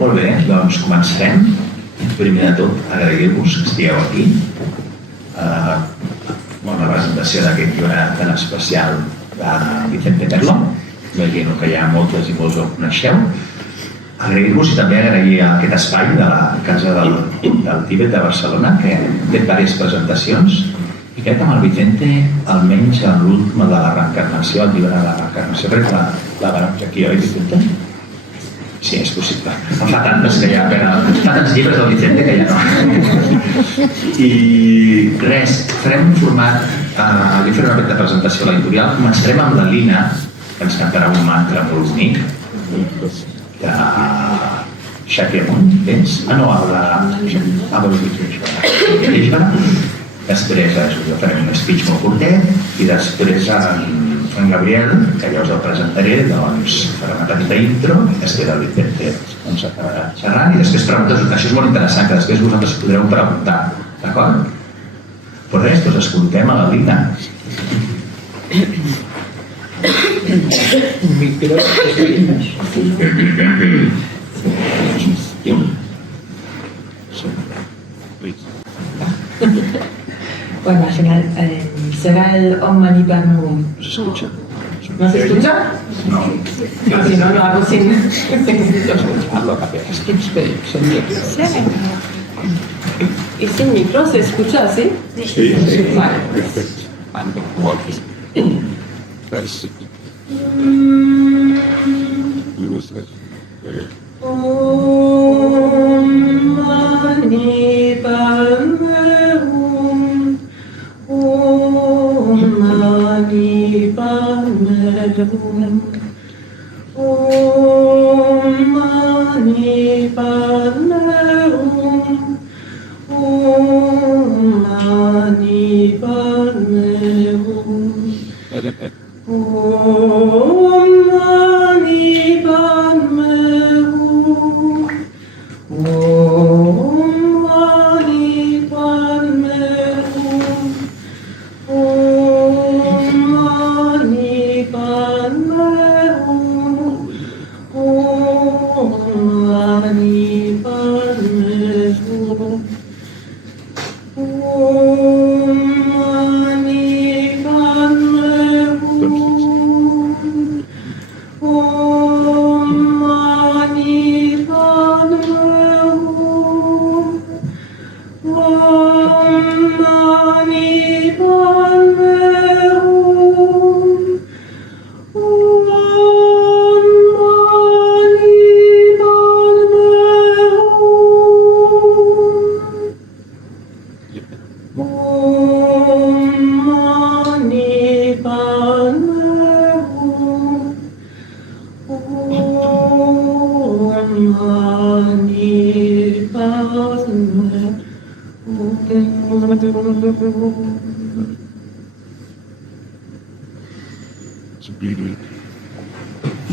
Molt bé, doncs començarem. Primer de tot, agrair-vos que estigueu aquí. La presentació d'aquest llibre tan especial de Vicente Merlo. Imagino que ja moltes i molts el coneixeu. Agrair-vos i també agrair aquest espai de la Casa del Tíbet de Barcelona, que hem fet diverses presentacions. I crec que amb el Vicente, almenys en l'última de la reencarnació, el llibre de la reencarnació, crec que la veurem aquí, oi, Vicente? Sí, és possible. En fa tantes que ja fa tants llibres del Vicente que ja no. I res, farem un format, li faré una petita presentació a l'editorial. Començarem amb la Lina, que ens cantarà un mantra molt bonic, de Shakyamuni, vens? No, després farem un speech molt curtet i després en Gabriel, que ja us el presentaré, doncs farà una petita intro i després el Vicente ens acabarà xerrant i després preguntes. Això és molt interessant, que després vosaltres podreu preguntar, d'acord? Però res, doncs escoltem a la Lina. Bueno, al final será el Om Mani Padme Hum. ¿Se escucha? ¿No se escucha? No. Si no, lo hago sin... Hazlo a capella. ¿Y sin micro se escucha así? Sí, Vale. perfecto. Om Mani Padme Hum. Om Mani Padme Hum. Om Mani Padme Hum. Om Mani Padme Hum. Om Mani Padme Hum. Om Mani Padme Hum. Om Mani Padme Hum. Om Mani Padme Hum. Om Mani Padme Hum. Om Mani Padme Hum. Om Mani Padme Hum. Om Mani Padme Hum. Om Mani Padme Hum. Om Mani Padme Hum.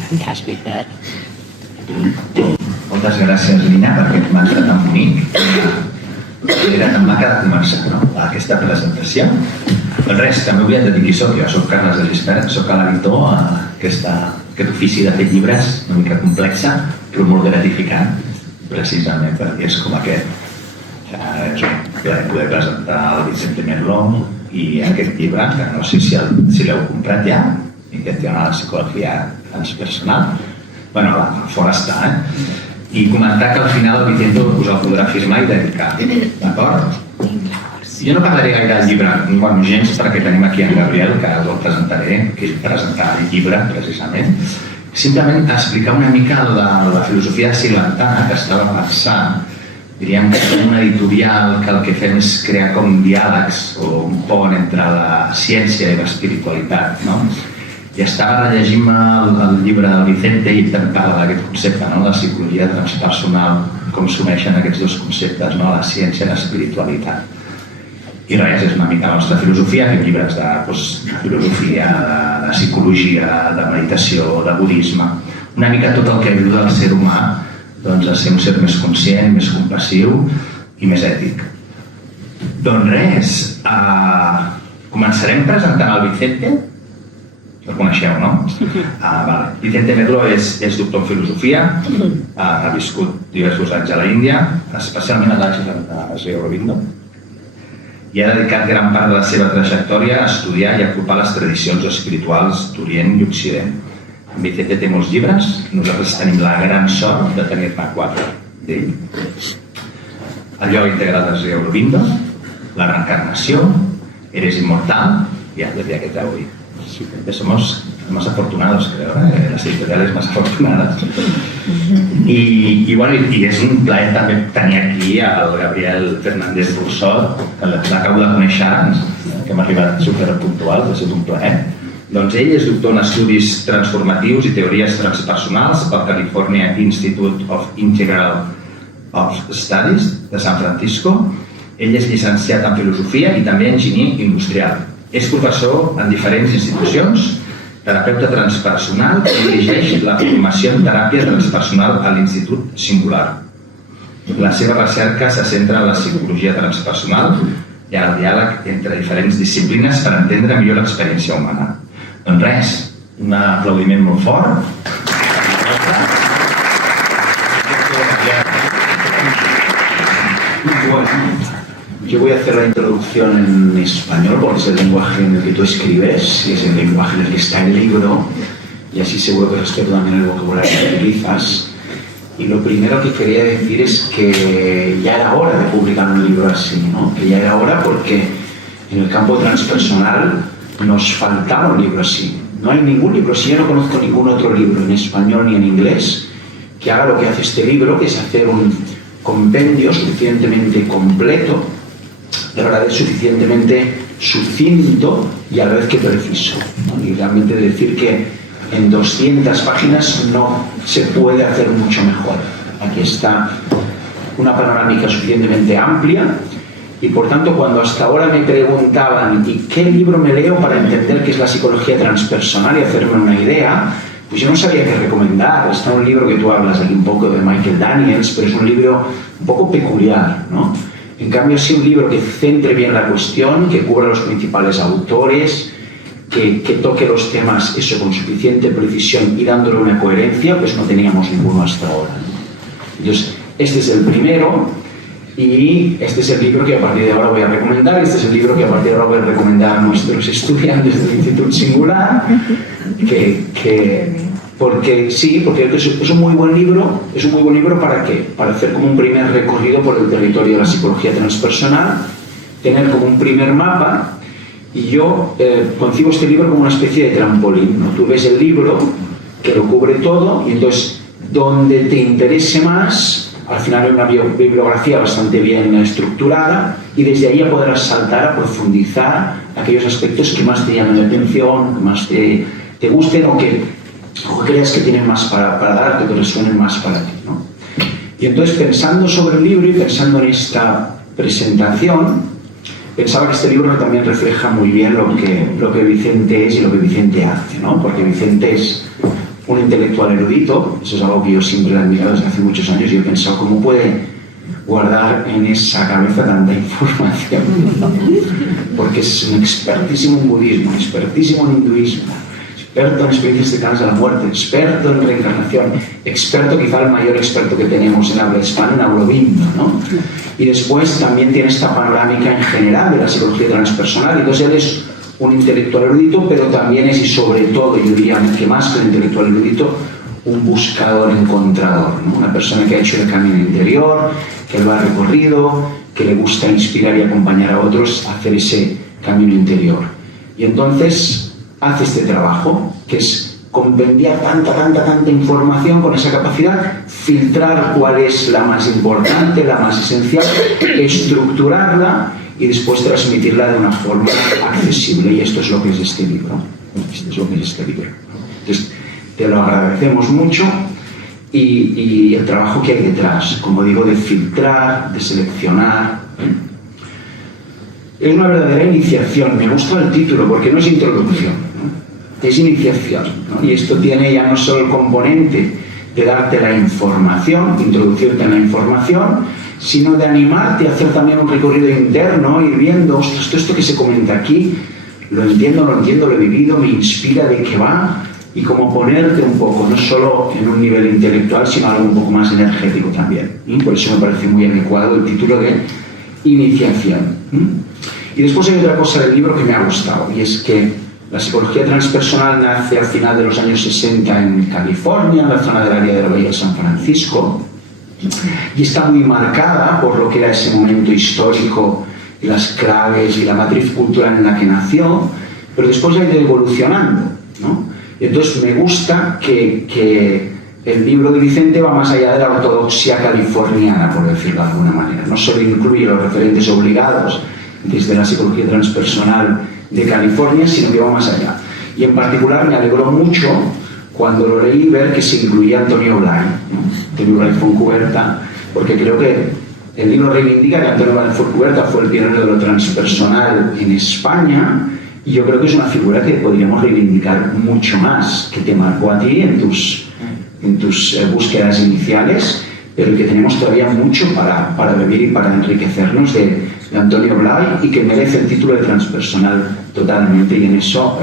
Fantastic, Dad. Moltes gràcies, Lina, per aquest mantra tan bonic. Era tan maca de començar aquesta presentació. Doncs res, també vull dir qui soc. Jo soc Carles de Gispert, soc l'editor. Aquest ofici de fer llibres una mica complexa, però molt gratificant, precisament perquè és com aquest. És un plaer poder presentar el Vicente Merlo i aquest llibre, que no sé si l'heu comprat ja, Intencionar la psicologia transpersonal. Bueno, fora està, I comentar que al final el Vicente us el podrà firmar i dedicar, d'acord? Jo no parlaré gaire del llibre, bueno, gens, perquè tenim aquí en Gabriel, que us el presentaré, que presentarà el llibre, precisament. Simplement explicar una mica la filosofia silentana que estava pensant. Diríem que som una editorial que el que fem és crear com diàlegs o un pont entre la ciència i l'espiritualitat, no? I estava rellegint el llibre del Vicente i també parla d'aquest concepte, no? La psicologia transpersonal, com s'uneixen aquests dos conceptes, no? La ciència i l'espiritualitat. I res, és una mica la nostra filosofia, fem llibres de filosofia, de psicologia, de meditació, de budisme, una mica tot el que ajuda al ser humà a ser un ser més conscient, més compassiu i més ètic. Doncs res, començarem presentant el Vicente. El coneixeu, no? Vale. Vicente Merlo és doctor en filosofia, ha viscut diversos anys a la Índia, especialment a l'Àgil de Sri Aurobindo, i ha dedicat gran part de la seva trajectòria a estudiar i a ocupar les tradicions espirituals d'Orient i Occident. En Vicente té molts llibres, nosaltres tenim la gran sort de tenir-ne 4 d'ell. El yoga integral de Sri Aurobindo, la reencarnació, Eres inmortal y haz del día que te hoy. Somos más afortunados, creo, las editoriales más afortunadas. Y és un plaer també tenir aquí el Gabriel Fernández Rousseau, que l'acabo de conèixer ara, que hem arribat superpuntuals, ha sigut un plaer. Doncs ell és doctor en estudis transformatius i teories transpersonals pel California Institute of Integral of Studies de San Francisco. Ell és llicenciat en filosofia i també enginyer industrial. És professor en diferents institucions, terapeuta transpersonal i dirigeix la formació en teràpia transpersonal a l'Institut Singular. La seva recerca se centra en la psicologia transpersonal i en el diàleg entre diferents disciplines per entendre millor l'experiència humana. Doncs res, un aplaudiment molt fort. Yo voy a hacer la introducción en español porque es el lenguaje en el que tú escribes y es el lenguaje en el que está el libro y así seguro que respeto también el vocabulario que utilizas. Y lo primero que quería decir es que ya era hora de publicar un libro así, ¿no? Que ya era hora porque en el campo transpersonal nos faltaba un libro así. No hay ningún libro así, yo no conozco ningún otro libro en español ni en inglés que haga lo que hace este libro, que es hacer un compendio suficientemente completo, pero a la vez suficientemente sucinto y a la vez que preciso, ¿no? Y realmente decir que en 200 páginas no se puede hacer mucho mejor. Aquí está una panorámica suficientemente amplia y por tanto cuando hasta ahora me preguntaban ¿y qué libro me leo para entender qué es la psicología transpersonal y hacerme una idea? Pues yo no sabía qué recomendar. Está un libro que tú hablas aquí un poco de Michael Daniels, pero es un libro un poco peculiar, ¿no? En cambio, sí un libro que centre bien la cuestión, que cubra los principales autores, que toque los temas eso con suficiente precisión y dándole una coherencia, pues no teníamos ninguno hasta ahora, ¿no? Entonces, este es el primero y este es el libro que a partir de ahora voy a recomendar. Este es el libro que a partir de ahora voy a recomendar a nuestros estudiantes del Instituto Singular, porque es un muy buen libro. ¿Es un muy buen libro para qué? Para hacer como un primer recorrido por el territorio de la psicología transpersonal, tener como un primer mapa. Y yo concibo este libro como una especie de trampolín, ¿no? Tú ves el libro que lo cubre todo y entonces donde te interese más, al final hay una bibliografía bastante bien estructurada y desde ahí ya podrás saltar a profundizar aquellos aspectos que más te llaman la atención, que más te gusten o que creas que tienen más para darte, que resuenen más para ti, ¿no? Y entonces pensando sobre el libro y pensando en esta presentación, pensaba que este libro también refleja muy bien lo que Vicente es y lo que Vicente hace, ¿no? Porque Vicente es un intelectual erudito, eso es algo que yo siempre he admirado desde hace muchos años y he pensado cómo puede guardar en esa cabeza tanta información, porque es un expertísimo en budismo, expertísimo en hinduismo, experto en experiencias cercanas a la muerte, experto en reencarnación, experto, quizá el mayor experto que tenemos en habla hispana, en Aurobindo, ¿no? Y después también tiene esta panorámica en general de la psicología transpersonal. Entonces él es un intelectual erudito, pero también es, y sobre todo, yo diría que más que un intelectual erudito, un buscador encontrador, ¿no? Una persona que ha hecho el camino interior, que lo ha recorrido, que le gusta inspirar y acompañar a otros a hacer ese camino interior. Y entonces hace este trabajo, que es compendiar tanta información con esa capacidad, filtrar cuál es la más importante, la más esencial, estructurarla y después transmitirla de una forma accesible. Y esto es lo que es este libro. Entonces, te lo agradecemos mucho y el trabajo que hay detrás, como digo, de filtrar, de seleccionar. Es una verdadera iniciación. Me gusta el título porque no es introducción, ¿no? Es iniciación, ¿no? Y esto tiene ya no solo el componente de darte la información, introducirte en la información, sino de animarte a hacer también un recorrido interno, ir viendo, ostras, todo esto que se comenta aquí, lo entiendo, lo he vivido, me inspira de qué va y cómo ponerte un poco, no solo en un nivel intelectual, sino algo un poco más energético también. Y por eso me parece muy adecuado el título de Iniciación. Y después hay otra cosa del libro que me ha gustado, y es que la psicología transpersonal nace al final de los años 60 en California, en la zona del área de la Bahía de San Francisco, y está muy marcada por lo que era ese momento histórico y las claves y la matriz cultural en la que nació, pero después ha ido evolucionando, ¿no? Y entonces me gusta que el libro de Vicente va más allá de la ortodoxia californiana, por decirlo de alguna manera. No solo incluye los referentes obligados desde la psicología transpersonal de California, sino que va más allá. Y en particular me alegró mucho cuando lo leí ver que se incluía Antonio Blay, ¿no? Antonio Blay Fontcuberta, porque creo que el libro reivindica que Antonio Blay Fontcuberta fue el pionero de lo transpersonal en España, y yo creo que es una figura que podríamos reivindicar mucho más, que te marcó a ti en tus búsquedas iniciales, pero que tenemos todavía mucho para vivir y para enriquecernos de Antonio Blay, y que merece el título de transpersonal totalmente, y en eso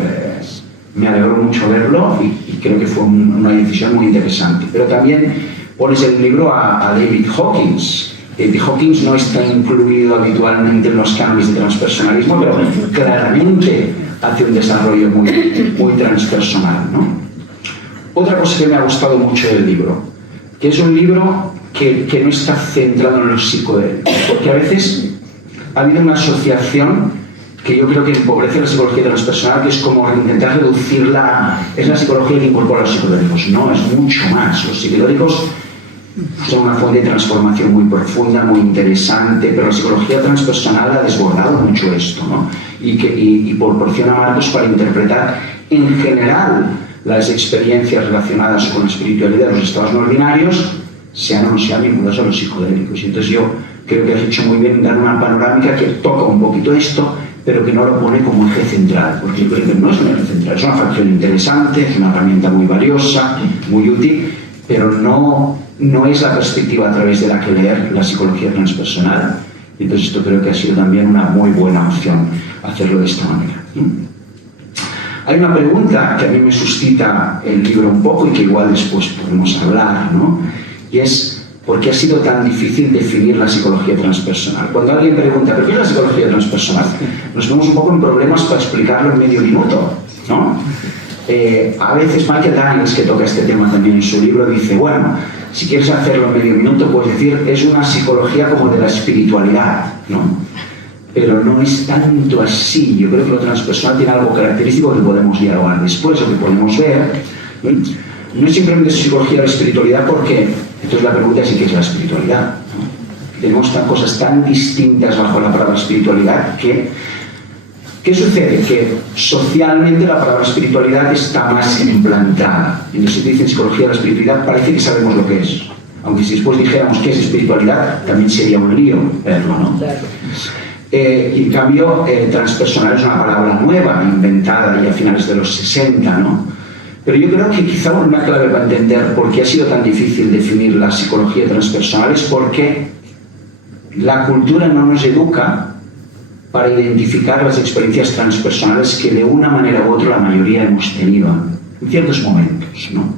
me alegró mucho verlo y creo que fue una decisión muy interesante. Pero también pones el libro a David Hawkins. David Hawkins no está incluido habitualmente en los cánones de transpersonalismo, pero claramente hace un desarrollo muy transpersonal, ¿no? Otra cosa que me ha gustado mucho del libro, que es un libro que no está centrado en los psicodélicos, porque a veces ha habido una asociación que yo creo que empobrece la psicología transpersonal, que es como intentar reducirla, es la psicología que incorpora los psicodélicos. No, es mucho más. Los psicodélicos son una fuente de transformación muy profunda, muy interesante, pero la psicología transpersonal ha desbordado mucho esto, ¿no? Y proporciona marcos para interpretar en general las experiencias relacionadas con la espiritualidad, los estados no ordinarios, sean o no sean vinculados a los psicodélicos. Y entonces yo creo que has hecho muy bien en dar una panorámica que toca un poquito esto, pero que no lo pone como eje central, porque yo creo que no es un eje central, es una facción interesante, es una herramienta muy valiosa, muy útil, pero no es la perspectiva a través de la que leer la psicología transpersonal. Y entonces esto creo que ha sido también una muy buena opción hacerlo de esta manera. Hay una pregunta que a mí me suscita el libro un poco y que igual después podemos hablar, ¿no? Y es, ¿por qué ha sido tan difícil definir la psicología transpersonal? Cuando alguien pregunta, ¿pero qué es la psicología transpersonal? Nos vemos un poco en problemas para explicarlo en medio minuto, ¿no? A veces Michael Daniels, que toca este tema también en su libro, dice, bueno, si quieres hacerlo en medio minuto, puedes decir, es una psicología como de la espiritualidad, ¿no? Pero no es tanto así. Yo creo que lo transpersonal tiene algo característico que podemos dialogar después, o que podemos ver. No es simplemente psicología de la espiritualidad, porque entonces la pregunta es qué es la espiritualidad, ¿no? Tenemos cosas tan distintas bajo la palabra espiritualidad que ¿qué sucede? Que socialmente la palabra espiritualidad está más implantada. Y si te dicen psicología de la espiritualidad, parece que sabemos lo que es. Aunque si después dijéramos qué es espiritualidad, también sería un lío verlo, ¿no? Y en cambio, transpersonal es una palabra nueva, inventada ya a finales de los 60, ¿no? Pero yo creo que quizá una clave para entender por qué ha sido tan difícil definir la psicología transpersonal es porque la cultura no nos educa para identificar las experiencias transpersonales que de una manera u otra la mayoría hemos tenido en ciertos momentos, ¿no?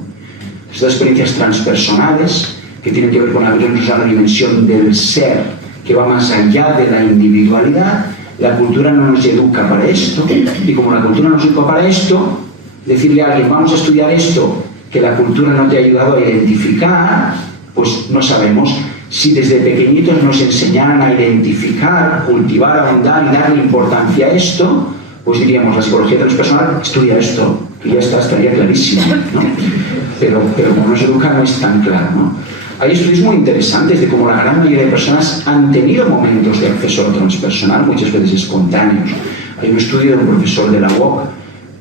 Estas experiencias transpersonales que tienen que ver con abrirnos a la dimensión del ser, que va más allá de la individualidad, la cultura no nos educa para esto, y como la cultura no nos educa para esto, decirle a alguien, vamos a estudiar esto, que la cultura no te ha ayudado a identificar, pues no sabemos. Si desde pequeñitos nos enseñaran a identificar, cultivar, ahondar y darle importancia a esto, pues diríamos, la psicología transpersonal estudia esto, que ya estaría clarísimo, ¿no? Pero como nos educa no es tan claro, ¿no? Hay estudios muy interesantes de cómo la gran mayoría de personas han tenido momentos de acceso a lo transpersonal, muchas veces espontáneos. Hay un estudio de un profesor de la UOC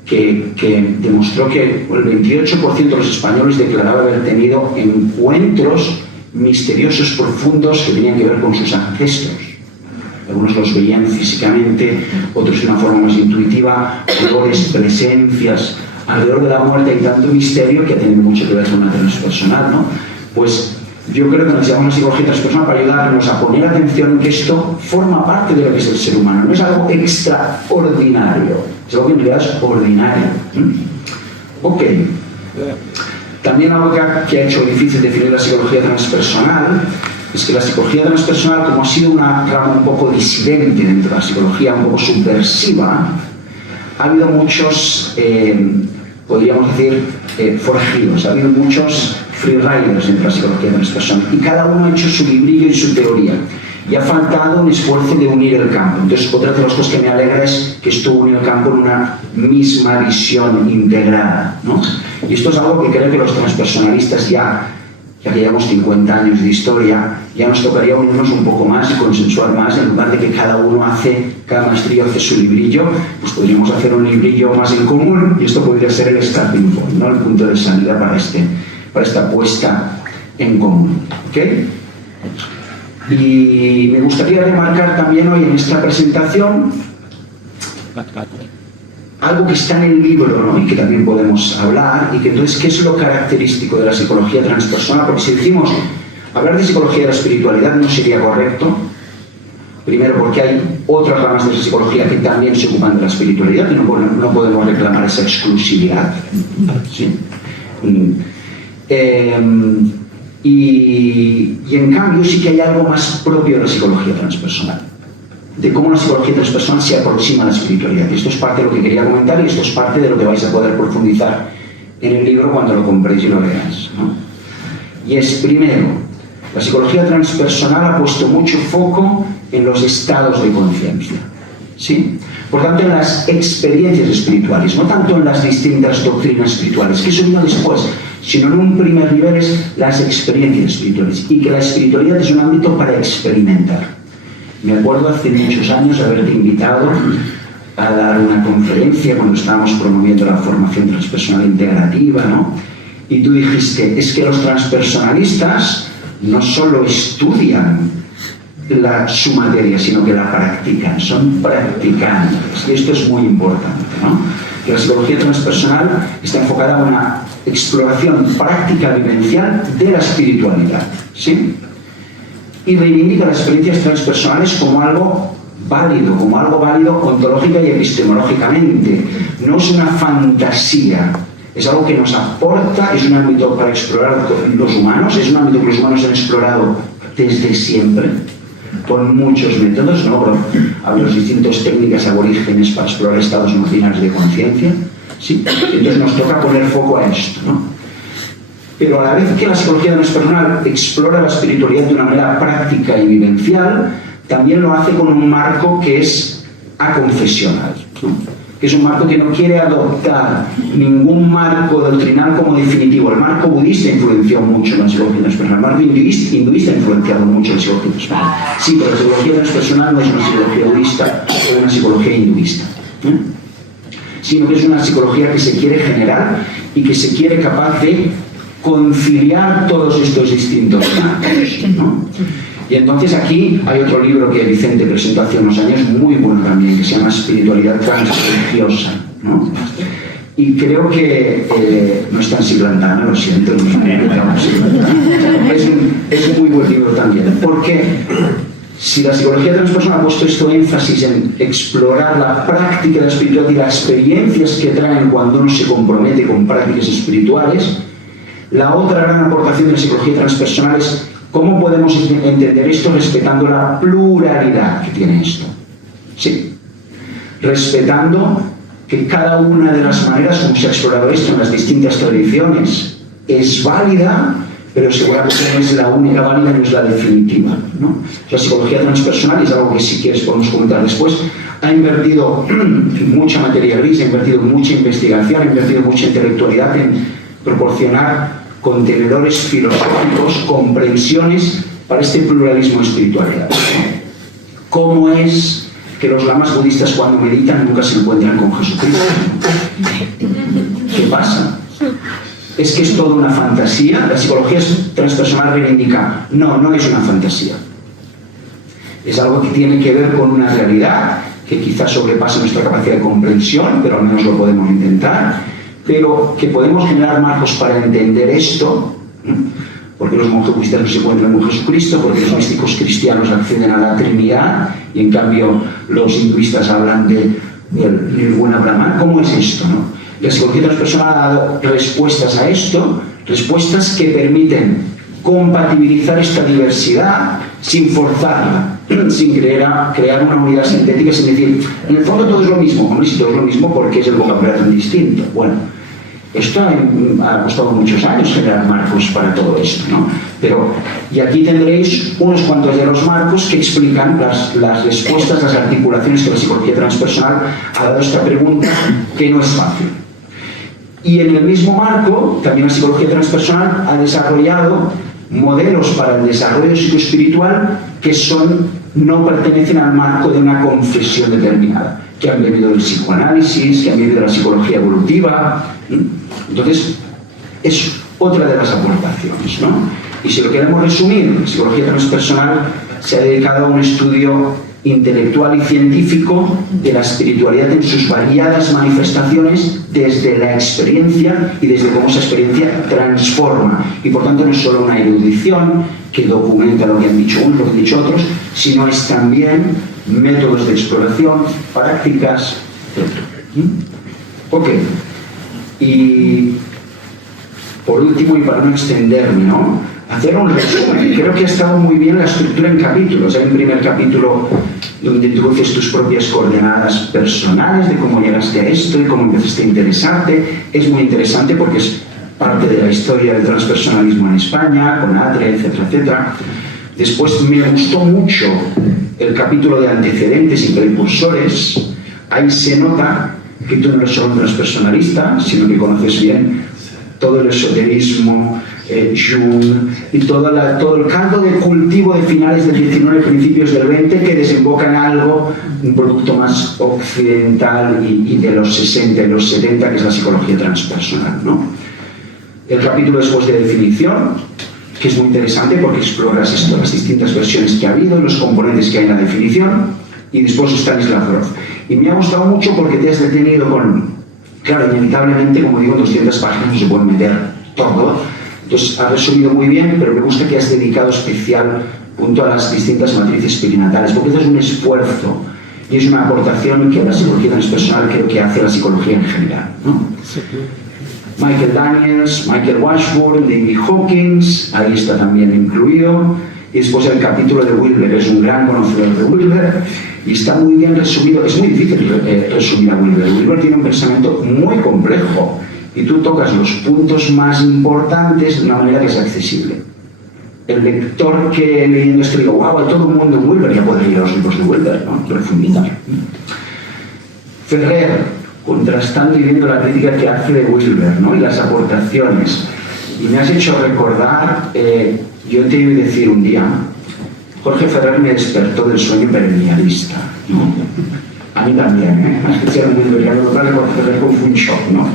que demostró que el 28% de los españoles declaraba haber tenido encuentros misteriosos profundos que tenían que ver con sus ancestros. Algunos los veían físicamente, otros de una forma más intuitiva, olores, presencias. Alrededor de la muerte hay tanto misterio que tiene mucho que ver con la transpersonal, ¿no? Pues yo creo que necesitamos una psicología transpersonal para ayudarnos a poner atención en que esto forma parte de lo que es el ser humano, no es algo extraordinario, es algo que en realidad es ordinario. Ok. También algo que ha hecho difícil definir la psicología transpersonal es que la psicología transpersonal, como ha sido una rama un poco disidente dentro de la psicología, un poco subversiva, ha habido muchos, podríamos decir, forajidos, ha habido muchos freeriders dentro de la psicología transpersonal y cada uno ha hecho su librillo y su teoría y ha faltado un esfuerzo de unir el campo. Entonces, otra de las cosas que me alegra es que esto une el campo en una misma visión integrada, ¿no? Y esto es algo que creo que los transpersonalistas ya que llevamos 50 años de historia, ya nos tocaría unirnos un poco más y consensuar más, en lugar de que cada maestrillo hace su librillo, pues podríamos hacer un librillo más en común y esto podría ser el starting point, ¿no? El punto de salida para esta puesta en común. ¿Okay? Y me gustaría remarcar también hoy en esta presentación algo que está en el libro, ¿no? Y que también podemos hablar, y que entonces, ¿qué es lo característico de la psicología transpersonal? Porque si decimos hablar de psicología de la espiritualidad no sería correcto. Primero porque hay otras ramas de la psicología que también se ocupan de la espiritualidad y no podemos reclamar esa exclusividad, ¿sí? Y en cambio sí que hay algo más propio de la psicología transpersonal, de cómo la psicología transpersonal se aproxima a la espiritualidad. Esto es parte de lo que quería comentar y esto es parte de lo que vais a poder profundizar en el libro cuando lo compréis y lo veáis, ¿no? Y es, primero, la psicología transpersonal ha puesto mucho foco en los estados de conciencia, ¿sí? Por tanto, en las experiencias espirituales, no tanto en las distintas doctrinas espirituales, que eso vino después, sino en un primer nivel es las experiencias espirituales, y que la espiritualidad es un ámbito para experimentar. Me acuerdo hace muchos años haberte invitado a dar una conferencia cuando estábamos promoviendo la formación transpersonal integrativa, ¿no? Y tú dijiste, es que los transpersonalistas no solo estudian su materia, sino que la practican, son practicantes. Y esto es muy importante, ¿no? Que la psicología transpersonal está enfocada en una exploración práctica vivencial de la espiritualidad, ¿sí? Y reivindica las experiencias transpersonales como algo válido ontológica y epistemológicamente. No es una fantasía, es algo que nos aporta, es un ámbito para explorar los humanos, es un ámbito que los humanos han explorado desde siempre, con muchos métodos, ¿no? Hay las distintas técnicas aborígenes para explorar estados emocionales de conciencia, ¿sí? Entonces nos toca poner foco a esto, ¿no? Pero a la vez que la psicología transpersonal explora la espiritualidad de una manera práctica y vivencial, también lo hace con un marco que es aconfesional, ¿no? Que es un marco que no quiere adoptar ningún marco doctrinal como definitivo. El marco budista influenció mucho en la psicología transpersonal, el marco hinduista ha influenciado mucho en la psicología transpersonal. Sí, pero la psicología transpersonal no es una psicología budista o una psicología hinduista, ¿eh? Sino que es una psicología que se quiere generar y que se quiere capaz de conciliar todos estos distintos marcos, ¿no? Y entonces aquí hay otro libro que Vicente presentó hace unos años, muy bueno también, que se llama Espiritualidad Transreligiosa, ¿no? Y creo que no está en Siglantana, lo siento, no es un muy buen libro también, porque si la psicología transpersonal ha puesto esto énfasis en explorar la práctica de la espiritualidad y las experiencias que traen cuando uno se compromete con prácticas espirituales, la otra gran aportación de la psicología transpersonal es cómo podemos entender esto respetando la pluralidad que tiene esto. Sí, respetando que cada una de las maneras como se ha explorado esto en las distintas tradiciones es válida, pero seguramente no es la única válida, no es la definitiva, ¿no? La psicología transpersonal, es algo que si quieres podemos comentar después, ha invertido mucha materia gris, ha invertido mucha investigación, ha invertido mucha intelectualidad en proporcionar contenedores filosóficos, comprensiones para este pluralismo de espiritualidad. ¿Cómo es que los lamas budistas cuando meditan nunca se encuentran con Jesucristo? ¿Qué pasa? ¿Es que es toda una fantasía? La psicología transpersonal reivindica, no es una fantasía. Es algo que tiene que ver con una realidad que quizás sobrepasa nuestra capacidad de comprensión, pero al menos lo podemos intentar, pero que podemos generar marcos para entender esto porque los monjes budistas no se encuentran con Jesucristo, porque los místicos cristianos acceden a la Trinidad y en cambio los hinduistas hablan del Nirvana Brahman. ¿Cómo es esto, no? La psicología transpersonal ha dado respuestas a esto, respuestas que permiten compatibilizar esta diversidad sin forzarla, sin crear una unidad sintética, sin decir, en el fondo todo es lo mismo. Hombre, si todo es lo mismo, ¿por qué es el vocabulario tan distinto? Bueno, esto ha costado muchos años generar marcos para todo esto, ¿no? Y aquí tendréis unos cuantos de los marcos que explican las respuestas, las articulaciones que la psicología transpersonal ha dado a esta pregunta, que no es fácil. Y en el mismo marco, también la psicología transpersonal ha desarrollado modelos para el desarrollo psicoespiritual que no pertenecen al marco de una confesión determinada, que han venido del psicoanálisis, que han venido de la psicología evolutiva. Entonces, es otra de las aportaciones, ¿no? Y si lo queremos resumir, la psicología transpersonal se ha dedicado a un estudio intelectual y científico de la espiritualidad en sus variadas manifestaciones desde la experiencia y desde cómo esa experiencia transforma. Y por tanto no es solo una erudición que documenta lo que han dicho unos, lo que han dicho otros, sino es también métodos de exploración, prácticas, etc. Ok. Y por último, y para no extenderme, ¿no?, hacer un resumen. Creo que ha estado muy bien la estructura en capítulos. Hay un primer capítulo donde introduces tus propias coordenadas personales de cómo llegaste a esto y cómo empezaste a interesarte. Es muy interesante porque es parte de la historia del transpersonalismo en España, con Atre, etcétera, etcétera. Después me gustó mucho el capítulo de antecedentes y precursores. Ahí se nota que tú no eres solo un transpersonalista, sino que conoces bien todo el esoterismo, Jung y todo el caldo de cultivo de finales del 19 y principios del 20 que desemboca en algo, un producto más occidental y de los 60 y los 70, que es la psicología transpersonal, ¿no? El capítulo después de definición, que es muy interesante porque explora las distintas versiones que ha habido y los componentes que hay en la definición, y después Stanislav Grof. Y me ha gustado mucho porque te has detenido con, claro, inevitablemente, como digo, en 200 páginas no se puede meter todo. Entonces, has resumido muy bien, pero me gusta que has dedicado especial punto a las distintas matrices perinatales, porque eso es un esfuerzo y es una aportación que la psicología transpersonal creo que hace la psicología en general, ¿no? Sí. Michael Daniels, Michael Washburn, David Hawkins, ahí está también incluido. Y después el capítulo de Wilber, es un gran conocedor de Wilber y está muy bien resumido. Es muy difícil resumir a Wilber. Wilber tiene un pensamiento muy complejo y tú tocas los puntos más importantes de una manera que sea accesible. El lector que leyendo esto digo, wow, todo el mundo en Wilber ya puede leer los libros de Wilber, ¿no? Profundizar. Ferrer, contrastando y viendo la crítica que hace de Wilber, ¿no?, y las aportaciones. Y me has hecho recordar, yo te iba a decir un día, Jorge Ferrer me despertó del sueño perennialista, ¿no? A mí también, ¿eh? Especial muy variado, Jorge Ferrer fue un shock, ¿no?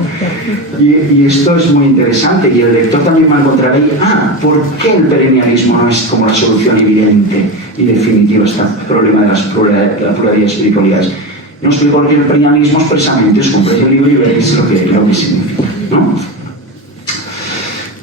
Y esto es muy interesante, y el lector también va a encontrar ahí, ¿por qué el perennialismo no es como la solución evidente y definitiva a este problema de la pluralidad y espiritualidades? No explico lo que el perennialismo expresamente, os compréis el libro y veréis lo que significa, ¿no?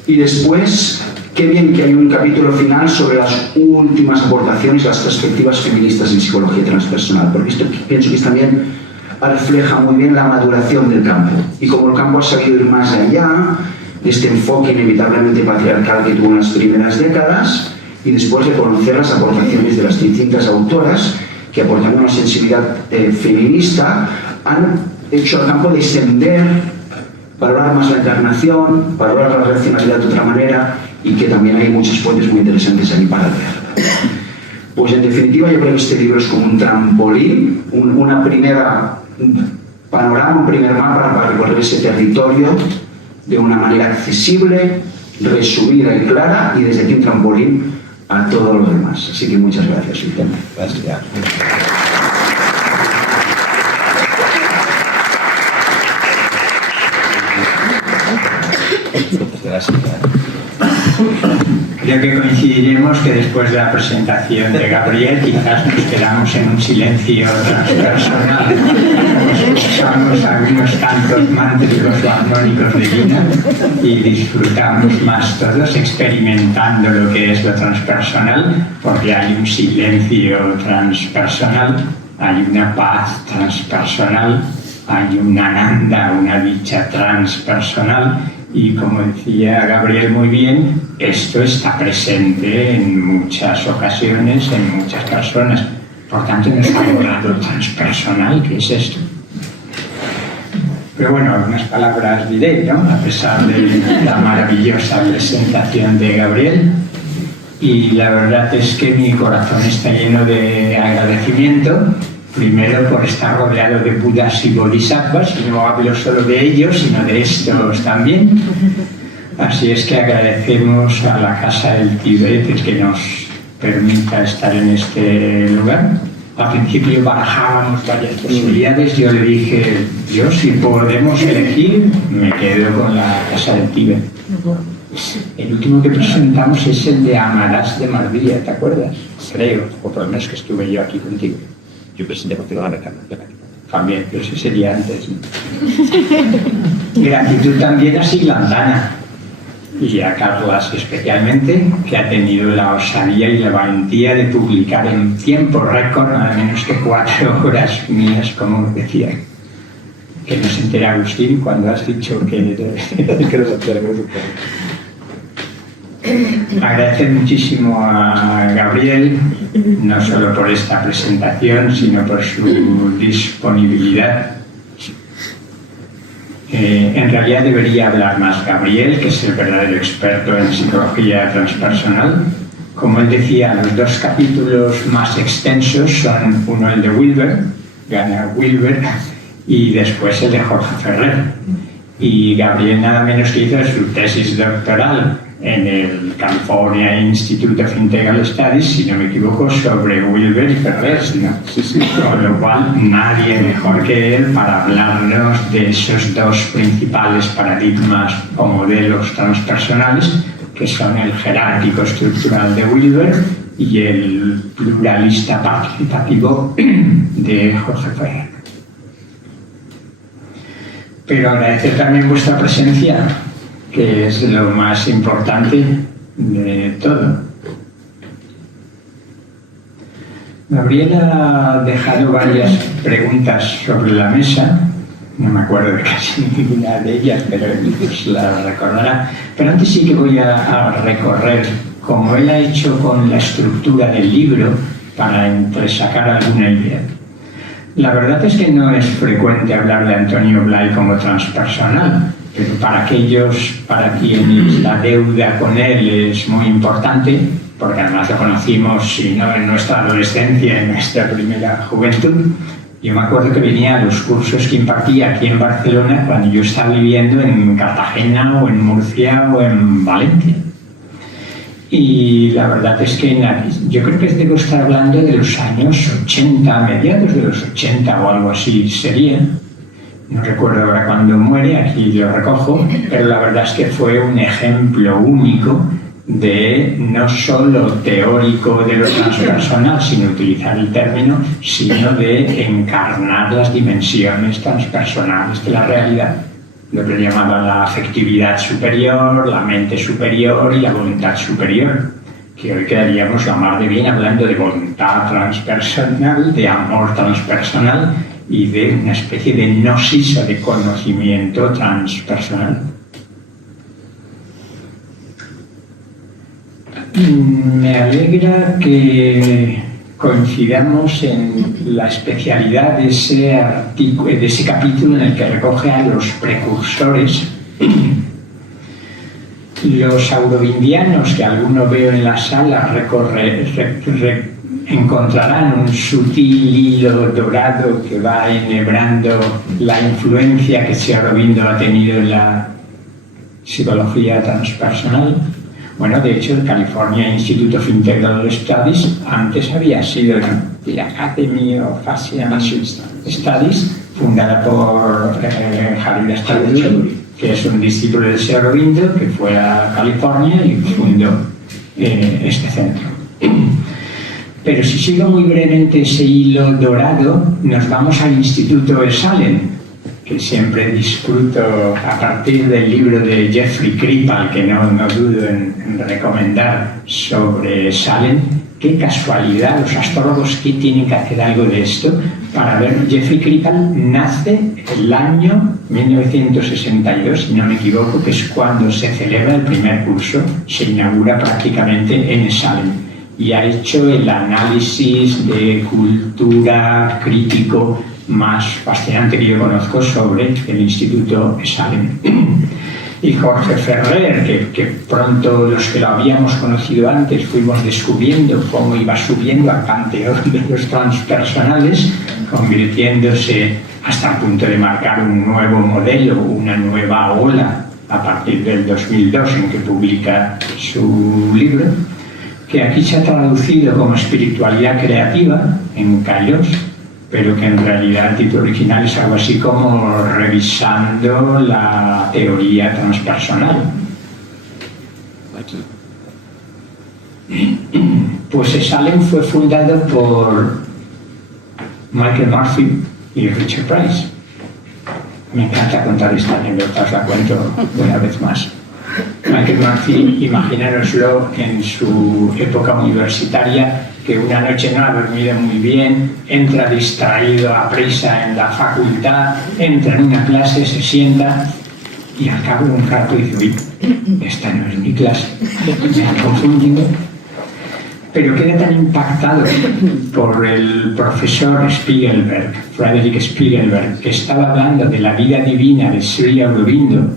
Y después, qué bien que hay un capítulo final sobre las últimas aportaciones, las perspectivas feministas en psicología transpersonal, porque esto pienso que también refleja muy bien la maduración del campo. Y como el campo ha sabido ir más allá de este enfoque inevitablemente patriarcal que tuvo en las primeras décadas, y después de conocer las aportaciones de las distintas autoras que, aportando una sensibilidad feminista, han hecho al campo descender, valorar más la encarnación, valorar la racionalidad de otra manera, y que también hay muchas fuentes muy interesantes ahí para leer. Pues en definitiva yo creo que este libro es como un trampolín, un panorama, un primer mapa para recorrer ese territorio de una manera accesible, resumida y clara, y desde aquí un trampolín a todo lo demás. Así que muchas gracias, Vicente. Gracias. Gracias. Creo que coincidiremos que después de la presentación de Gabriel quizás nos quedamos en un silencio transpersonal. Escuchamos algunos cantos mántricos o armónicos de Gina y disfrutamos más todos experimentando lo que es lo transpersonal, porque hay un silencio transpersonal, hay una paz transpersonal, hay una ananda, una dicha transpersonal. Y como decía Gabriel muy bien, esto está presente en muchas ocasiones, en muchas personas. Por tanto, no está hablando transpersonal, ¿qué es esto? Pero bueno, algunas palabras diré, ¿no? A pesar de la maravillosa presentación de Gabriel. Y la verdad es que mi corazón está lleno de agradecimiento. Primero por estar rodeado de Budas y Bodhisattvas, y no hablo solo de ellos, sino de estos también. Así es que agradecemos a la Casa del Tíbet que nos permita estar en este lugar. Al principio barajábamos varias posibilidades, yo le dije, yo si podemos elegir, me quedo con la Casa del Tíbet. El último que presentamos es el de Amarás de Mardilla, ¿te acuerdas? Creo, o por lo menos que estuve yo aquí contigo. Yo presenté contigo a la también, pero ese sería antes, ¿no? Gratitud también a Siglandana y a Carlas especialmente, que ha tenido la osadía y la valentía de publicar en tiempo récord, nada menos que 4 horas mías, como decía. Que no se entera Agustín cuando has dicho que Agradecer muchísimo a Gabriel, no solo por esta presentación, sino por su disponibilidad. En realidad debería hablar más Gabriel, que es el verdadero experto en psicología transpersonal. Como él decía, los 2 capítulos más extensos son uno el de Wilber, gana Wilber, y después el de Jorge Ferrer. Y Gabriel nada menos que hizo su tesis doctoral en el California Institute of Integral Studies, si no me equivoco, sobre Wilber y Ferrer, ¿no? Con lo cual nadie mejor que él para hablarnos de esos 2 principales paradigmas o modelos transpersonales, que son el jerárquico estructural de Wilber y el pluralista participativo de Jorge Ferrer. Pero agradecer también vuestra presencia, que es lo más importante de todo. Gabriel ha dejado varias preguntas sobre la mesa, no me acuerdo de casi ninguna de ellas, pero él pues la recordará. Pero antes sí que voy a recorrer, como él ha hecho con la estructura del libro, para entresacar alguna idea. La verdad es que no es frecuente hablar de Antonio Blay como transpersonal, pero para aquellos para quienes la deuda con él es muy importante, porque además lo conocimos, si no en nuestra adolescencia, en nuestra primera juventud. Yo me acuerdo que venía a los cursos que impartía aquí en Barcelona cuando yo estaba viviendo en Cartagena o en Murcia o en Valencia. Y la verdad es que yo creo que debo estar hablando de los años 80, mediados de los 80 o algo así sería. No recuerdo ahora cuándo muere, aquí lo recojo, pero la verdad es que fue un ejemplo único de no solo teórico de lo transpersonal, sin utilizar el término, sino de encarnar las dimensiones transpersonales de la realidad. Lo que llamaba la afectividad superior, la mente superior y la voluntad superior, que hoy quedaríamos la mar de bien hablando de voluntad transpersonal, de amor transpersonal y de una especie de gnosis o de conocimiento transpersonal. Me alegra que coincidamos en la especialidad de ese capítulo en el que recoge a los precursores. Los aurovindianos, que alguno veo en la sala, encontrarán un sutil hilo dorado que va enhebrando la influencia que Sri Aurobindo ha tenido en la psicología transpersonal. Bueno, de hecho, el California Institute of Integral Studies antes había sido la Academy of Asian Studies, fundada por Javier Stadechouri, que es un discípulo de Sri Aurobindo que fue a California y fundó este centro. Pero si sigo muy brevemente ese hilo dorado, nos vamos al Instituto Esalen, que siempre disfruto a partir del libro de Jeffrey Kripal, que no dudo en recomendar, sobre Esalen. Qué casualidad, los astrólogos que tienen que hacer algo de esto para ver. Jeffrey Kripal nace el año 1962, si no me equivoco, que es cuando se celebra el primer curso, se inaugura prácticamente en Esalen. Y ha hecho el análisis de cultura crítico más fascinante que yo conozco sobre el Instituto Esalen. Y Jorge Ferrer, que pronto los que lo habíamos conocido antes fuimos descubriendo cómo iba subiendo al panteón de los transpersonales, convirtiéndose hasta el punto de marcar un nuevo modelo, una nueva ola a partir del 2002 en que publica su libro, que aquí se ha traducido como espiritualidad creativa en Kairos, pero que en realidad el título original es algo así como revisando la teoría transpersonal. Pues Esalen fue fundado por Michael Murphy y Richard Price. Me encanta contar esta anécdota, os la cuento una vez más. Michael Murphy, imaginároslo en su época universitaria, que una noche no ha dormido muy bien, entra distraído a prisa en la facultad, entra en una clase, se sienta y al cabo de un rato dice: uy, esta no es mi clase, me ha confundido. Pero queda tan impactado por el profesor Spiegelberg, Frederick Spiegelberg, que estaba hablando de la vida divina de Sri Aurobindo,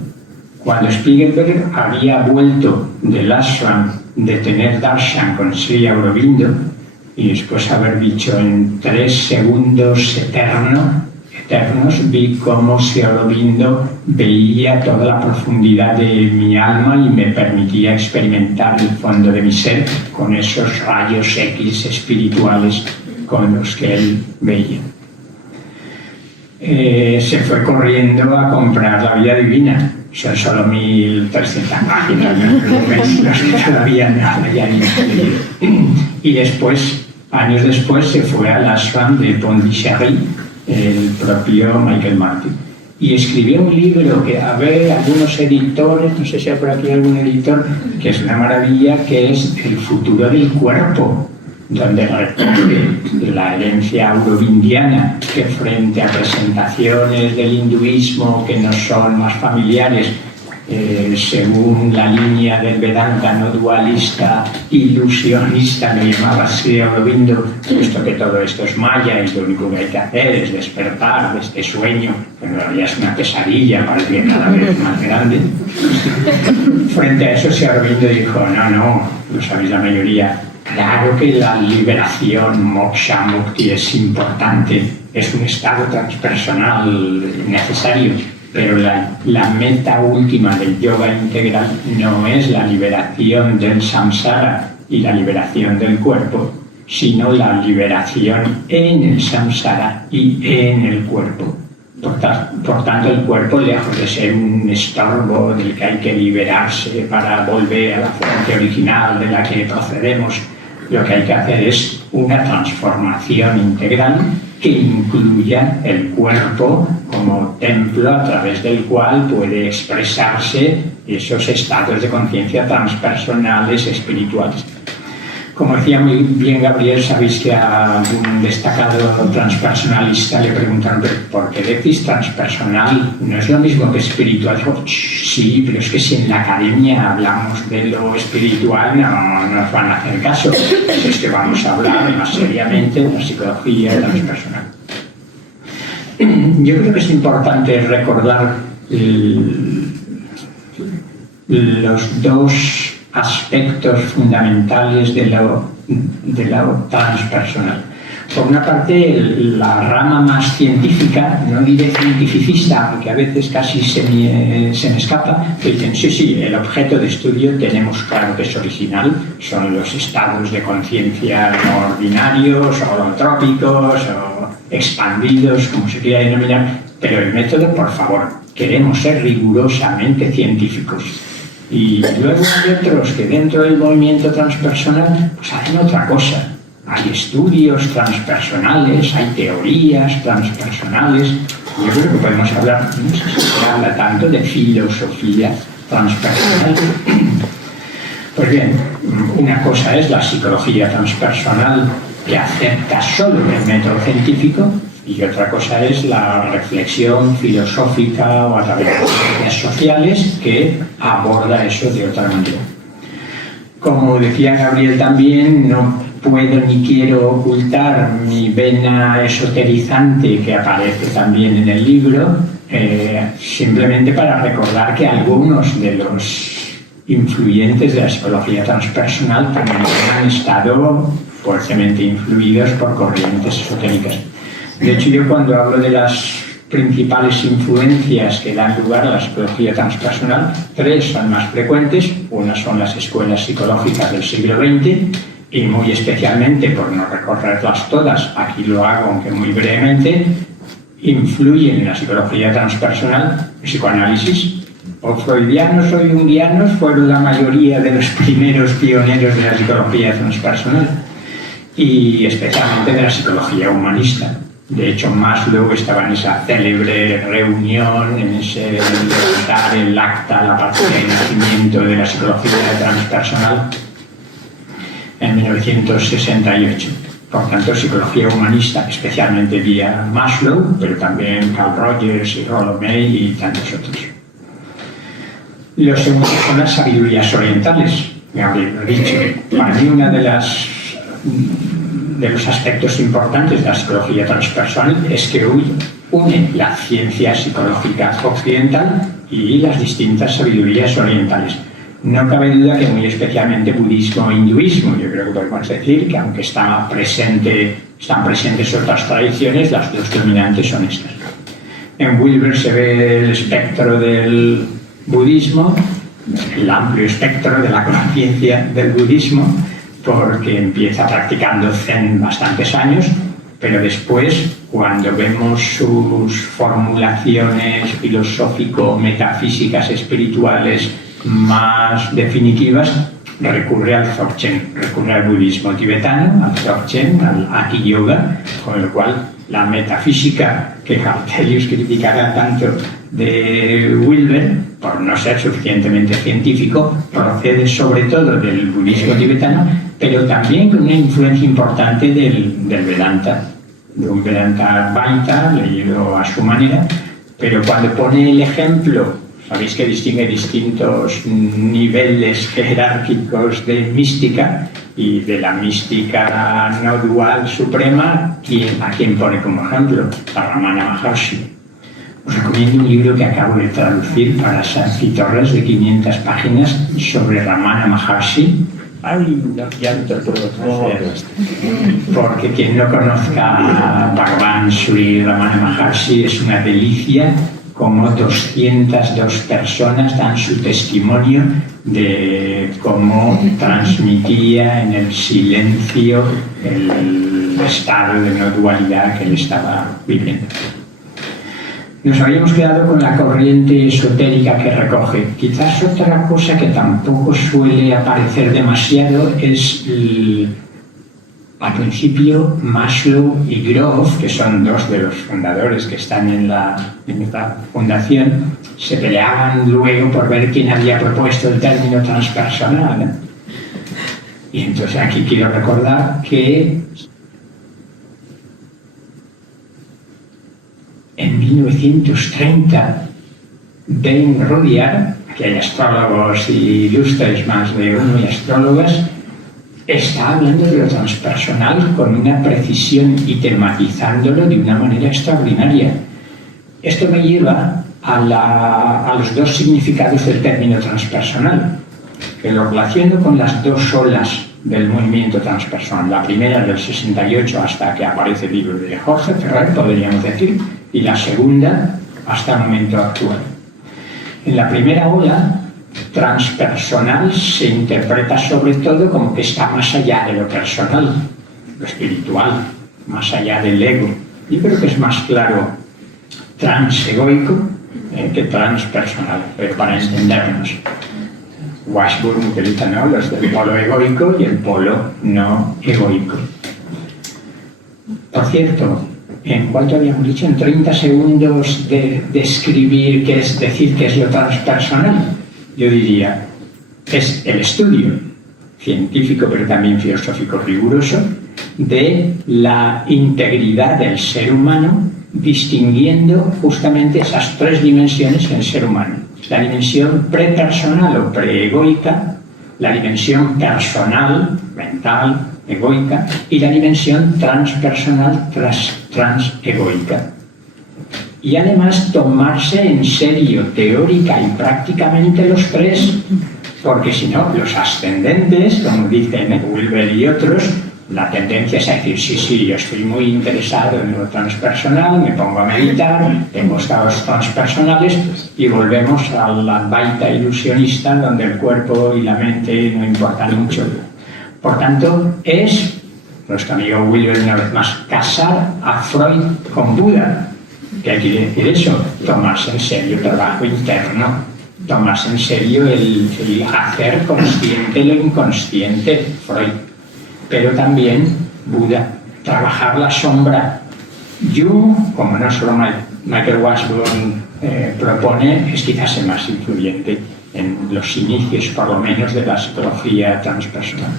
cuando Spiegelberg había vuelto del ashram de tener darshan con Sri Aurobindo, y después haber dicho en 3 segundos eternos, vi cómo Sri Aurobindo veía toda la profundidad de mi alma y me permitía experimentar el fondo de mi ser con esos rayos X espirituales con los que él veía. Se fue corriendo a comprar La Vida Divina. Son solo 1300 páginas, los que todavía no habían leído. Y después, años después, se fue al ashram de Pondicherry, el propio Michael Murphy. Y escribió un libro que, a ver, algunos editores, no sé si hay por aquí algún editor, que es una maravilla, que es El futuro del cuerpo, donde recoge la herencia aurovindiana, que frente a presentaciones del hinduismo que nos son más familiares, según la línea del Vedanta no dualista, ilusionista, me llamaba Sri Aurobindo, puesto que todo esto es maya y lo único que hay que hacer es despertar de este sueño, que en realidad es una pesadilla, parece cada vez más grande. Frente a eso, Sri Aurobindo dijo: no, lo sabéis la mayoría, claro que la liberación, moksha, mukti, es importante, es un estado transpersonal necesario, pero la meta última del yoga integral no es la liberación del samsara y la liberación del cuerpo, sino la liberación en el samsara y en el cuerpo. Por tanto, el cuerpo, lejos de ser un estorbo del que hay que liberarse para volver a la fuente original de la que procedemos, lo que hay que hacer es una transformación integral que incluya el cuerpo como templo a través del cual puede expresarse esos estados de conciencia transpersonales, espirituales. Como decía muy bien Gabriel, sabéis que a un destacado transpersonalista le preguntaron: ¿por qué decís transpersonal? ¿No es lo mismo que espiritual? Dijo: sí, pero es que si en la academia hablamos de lo espiritual no nos van a hacer caso. Pues es que vamos a hablar más seriamente de la psicología transpersonal. Yo creo que es importante recordar los dos aspectos fundamentales de lo transpersonal. Por una parte, la rama más científica, no diré cientificista, porque a veces casi se me escapa, que dicen: sí, el objeto de estudio tenemos claro que es original, son los estados de conciencia no ordinarios, o holotrópicos, o expandidos, como se quiera denominar, pero el método, por favor, queremos ser rigurosamente científicos. Y luego hay otros que dentro del movimiento transpersonal pues hacen otra cosa. Hay estudios transpersonales, hay teorías transpersonales. Yo creo que podemos hablar, no sé si se habla tanto de filosofía transpersonal. Pues bien, una cosa es la psicología transpersonal que acepta solo el método científico y otra cosa es la reflexión filosófica o a través de ciencias sociales que aborda eso de otra manera. Como decía Gabriel también, no puedo ni quiero ocultar mi vena esoterizante que aparece también en el libro, simplemente para recordar que algunos de los influyentes de la psicología transpersonal también han estado fuertemente influidos por corrientes esotéricas. De hecho, yo cuando hablo de las principales influencias que dan lugar a la psicología transpersonal, 3 son más frecuentes. Una son las escuelas psicológicas del siglo XX y muy especialmente, por no recorrerlas todas, aquí lo hago aunque muy brevemente, influyen en la psicología transpersonal el psicoanálisis. O freudianos o junguianos fueron la mayoría de los primeros pioneros de la psicología transpersonal y especialmente de la psicología humanista. De hecho, Maslow estaba en esa célebre reunión, en ese levantar el acta, la partida de nacimiento de la psicología transpersonal en 1968. Por tanto, psicología humanista, especialmente vía Maslow, pero también Carl Rogers y Rollo May y tantos otros. Lo segundo son las sabidurías orientales. Gabriel ha dicho, para mí una de los aspectos importantes de la psicología transpersonal es que une la ciencia psicológica occidental y las distintas sabidurías orientales. No cabe duda que muy especialmente budismo e hinduismo, yo creo que podemos decir que aunque están presentes otras tradiciones, las dos dominantes son estas. En Wilber se ve el espectro del budismo, el amplio espectro de la conciencia del budismo, porque empieza practicando Zen bastantes años, pero después, cuando vemos sus formulaciones filosófico-metafísicas espirituales más definitivas, recurre al Dzogchen, recurre al budismo tibetano, al Dzogchen, al Aki Yoga, con lo cual la metafísica que Hartelius criticará tanto de Wilber, por no ser suficientemente científico, procede sobre todo del budismo tibetano, pero también con una influencia importante del Vedanta, de un Vedanta Advaita, leído a su manera, pero cuando pone el ejemplo, sabéis que distingue distintos niveles jerárquicos de mística, y de la mística no dual suprema, ¿a quién pone como ejemplo? A Ramana Maharshi. Os recomiendo un libro que acabo de traducir para Santi Torres de 500 páginas sobre Ramana Maharshi. ¡Ay, no llanto todo! Porque quien no conozca a Bhagavan Sri Ramana Maharshi es una delicia, como 202 personas dan su testimonio de cómo transmitía en el silencio el estado de no dualidad que él estaba viviendo. Nos habíamos quedado con la corriente esotérica que recoge. Quizás otra cosa que tampoco suele aparecer demasiado es al principio Maslow y Grof, que son dos de los fundadores que están en esta fundación, se peleaban luego por ver quién había propuesto el término transpersonal. Y entonces aquí quiero recordar que en 1930 Dane Rudyard, aquí hay astrólogos y ilustres más de uno y astrólogas, está hablando de lo transpersonal con una precisión y tematizándolo de una manera extraordinaria. Esto me lleva a los dos significados del término transpersonal, que lo relaciono con las dos olas del movimiento transpersonal. La primera del 68 hasta que aparece el libro de Jorge Ferrer, podríamos decir, y la segunda hasta el momento actual. En la primera ola, transpersonal se interpreta sobre todo como que está más allá de lo personal, lo espiritual, más allá del ego. Yo creo que es más claro transegoico que transpersonal, pero para entendernos. Washburn utiliza, ¿no?, los del polo egoico y el polo no egoico. Por cierto, ¿en cuánto habíamos dicho? En 30 segundos de describir qué es decir qué es lo transpersonal. Yo diría, es el estudio científico pero también filosófico riguroso de la integridad del ser humano, distinguiendo justamente esas tres dimensiones en el ser humano: la dimensión prepersonal o preegoica, la dimensión personal, mental, egoica, y la dimensión transpersonal, transegoica. Y además tomarse en serio teórica y prácticamente los tres, porque si no, los ascendentes, como dicen Wilber y otros, la tendencia es a decir, sí, yo estoy muy interesado en lo transpersonal, me pongo a meditar, tengo estados transpersonales y volvemos a la baita ilusionista donde el cuerpo y la mente no importan mucho. Por tanto, es, nuestro amigo Wilber una vez más, casar a Freud con Buda. ¿Qué quiere decir eso? Tomarse en serio el trabajo interno, tomarse en serio el hacer consciente lo inconsciente, Freud. Pero también Buda, trabajar la sombra. Jung, como no solo Michael Washburn propone, es quizás el más influyente en los inicios, por lo menos, de la psicología transpersonal.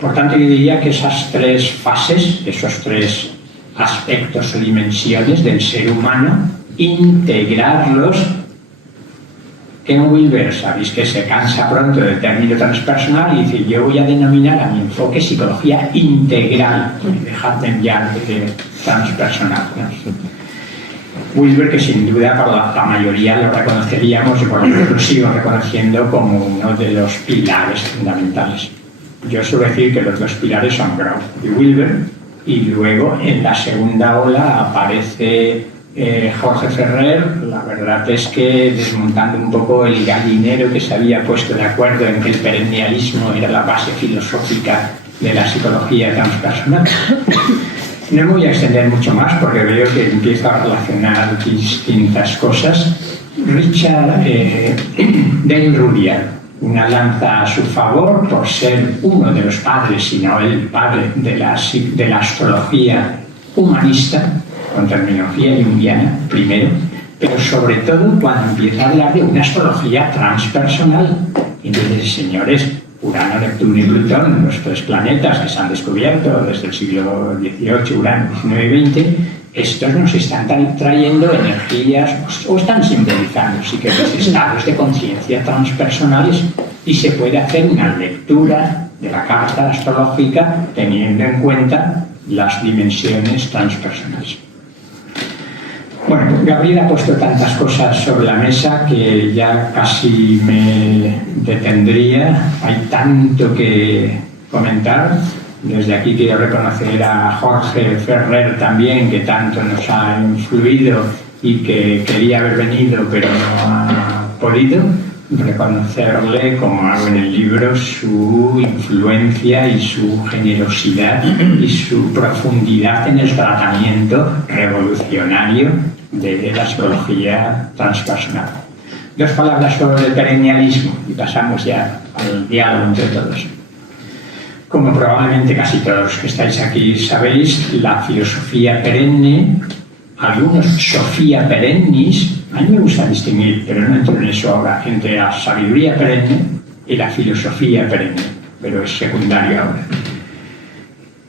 Por tanto, yo diría que esas tres fases, esos tres aspectos o dimensiones del ser humano, integrarlos. Ken Wilber, sabéis que se cansa pronto del término transpersonal y dice, yo voy a denominar a mi enfoque psicología integral, dejadme ya de transpersonal, ¿no? Wilber, que sin duda para la mayoría lo reconoceríamos, y por lo menos lo sigo reconociendo como uno de los pilares fundamentales. Yo suelo decir que los dos pilares son Grof y Wilber, y luego en la segunda ola aparece Jorge Ferrer. La verdad es que desmontando un poco el gallinero que se había puesto de acuerdo en que el perennialismo era la base filosófica de la psicología transpersonal. No me voy a extender mucho más porque veo que empiezo a relacionar distintas cosas. Richard Dane Rudyard, una lanza a su favor por ser uno de los padres, si no el padre de la astrología humanista, con terminología junguiana primero, pero sobre todo cuando empieza a hablar de una astrología transpersonal. Entonces, señores, Urano, Neptuno y Plutón, los tres planetas que se han descubierto desde el siglo XVIII, Urano, XIX y XX, estos nos están trayendo energías o están simbolizando, sí que los estados de conciencia transpersonales, y se puede hacer una lectura de la carta astrológica teniendo en cuenta las dimensiones transpersonales. Bueno, Gabriel ha puesto tantas cosas sobre la mesa que ya casi me detendría. Hay tanto que comentar. Desde aquí quiero reconocer a Jorge Ferrer también, que tanto nos ha influido y que quería haber venido pero no ha podido. Reconocerle, como hago en el libro, su influencia y su generosidad y su profundidad en el tratamiento revolucionario de la psicología transpersonal. Dos palabras sobre el perennialismo y pasamos ya al diálogo entre todos. Como probablemente casi todos los que estáis aquí sabéis, la filosofía perenne, algunos Sofía perennis, a mí me gusta distinguir, pero no entro en eso ahora, entre la sabiduría perenne y la filosofía perenne, pero es secundario ahora.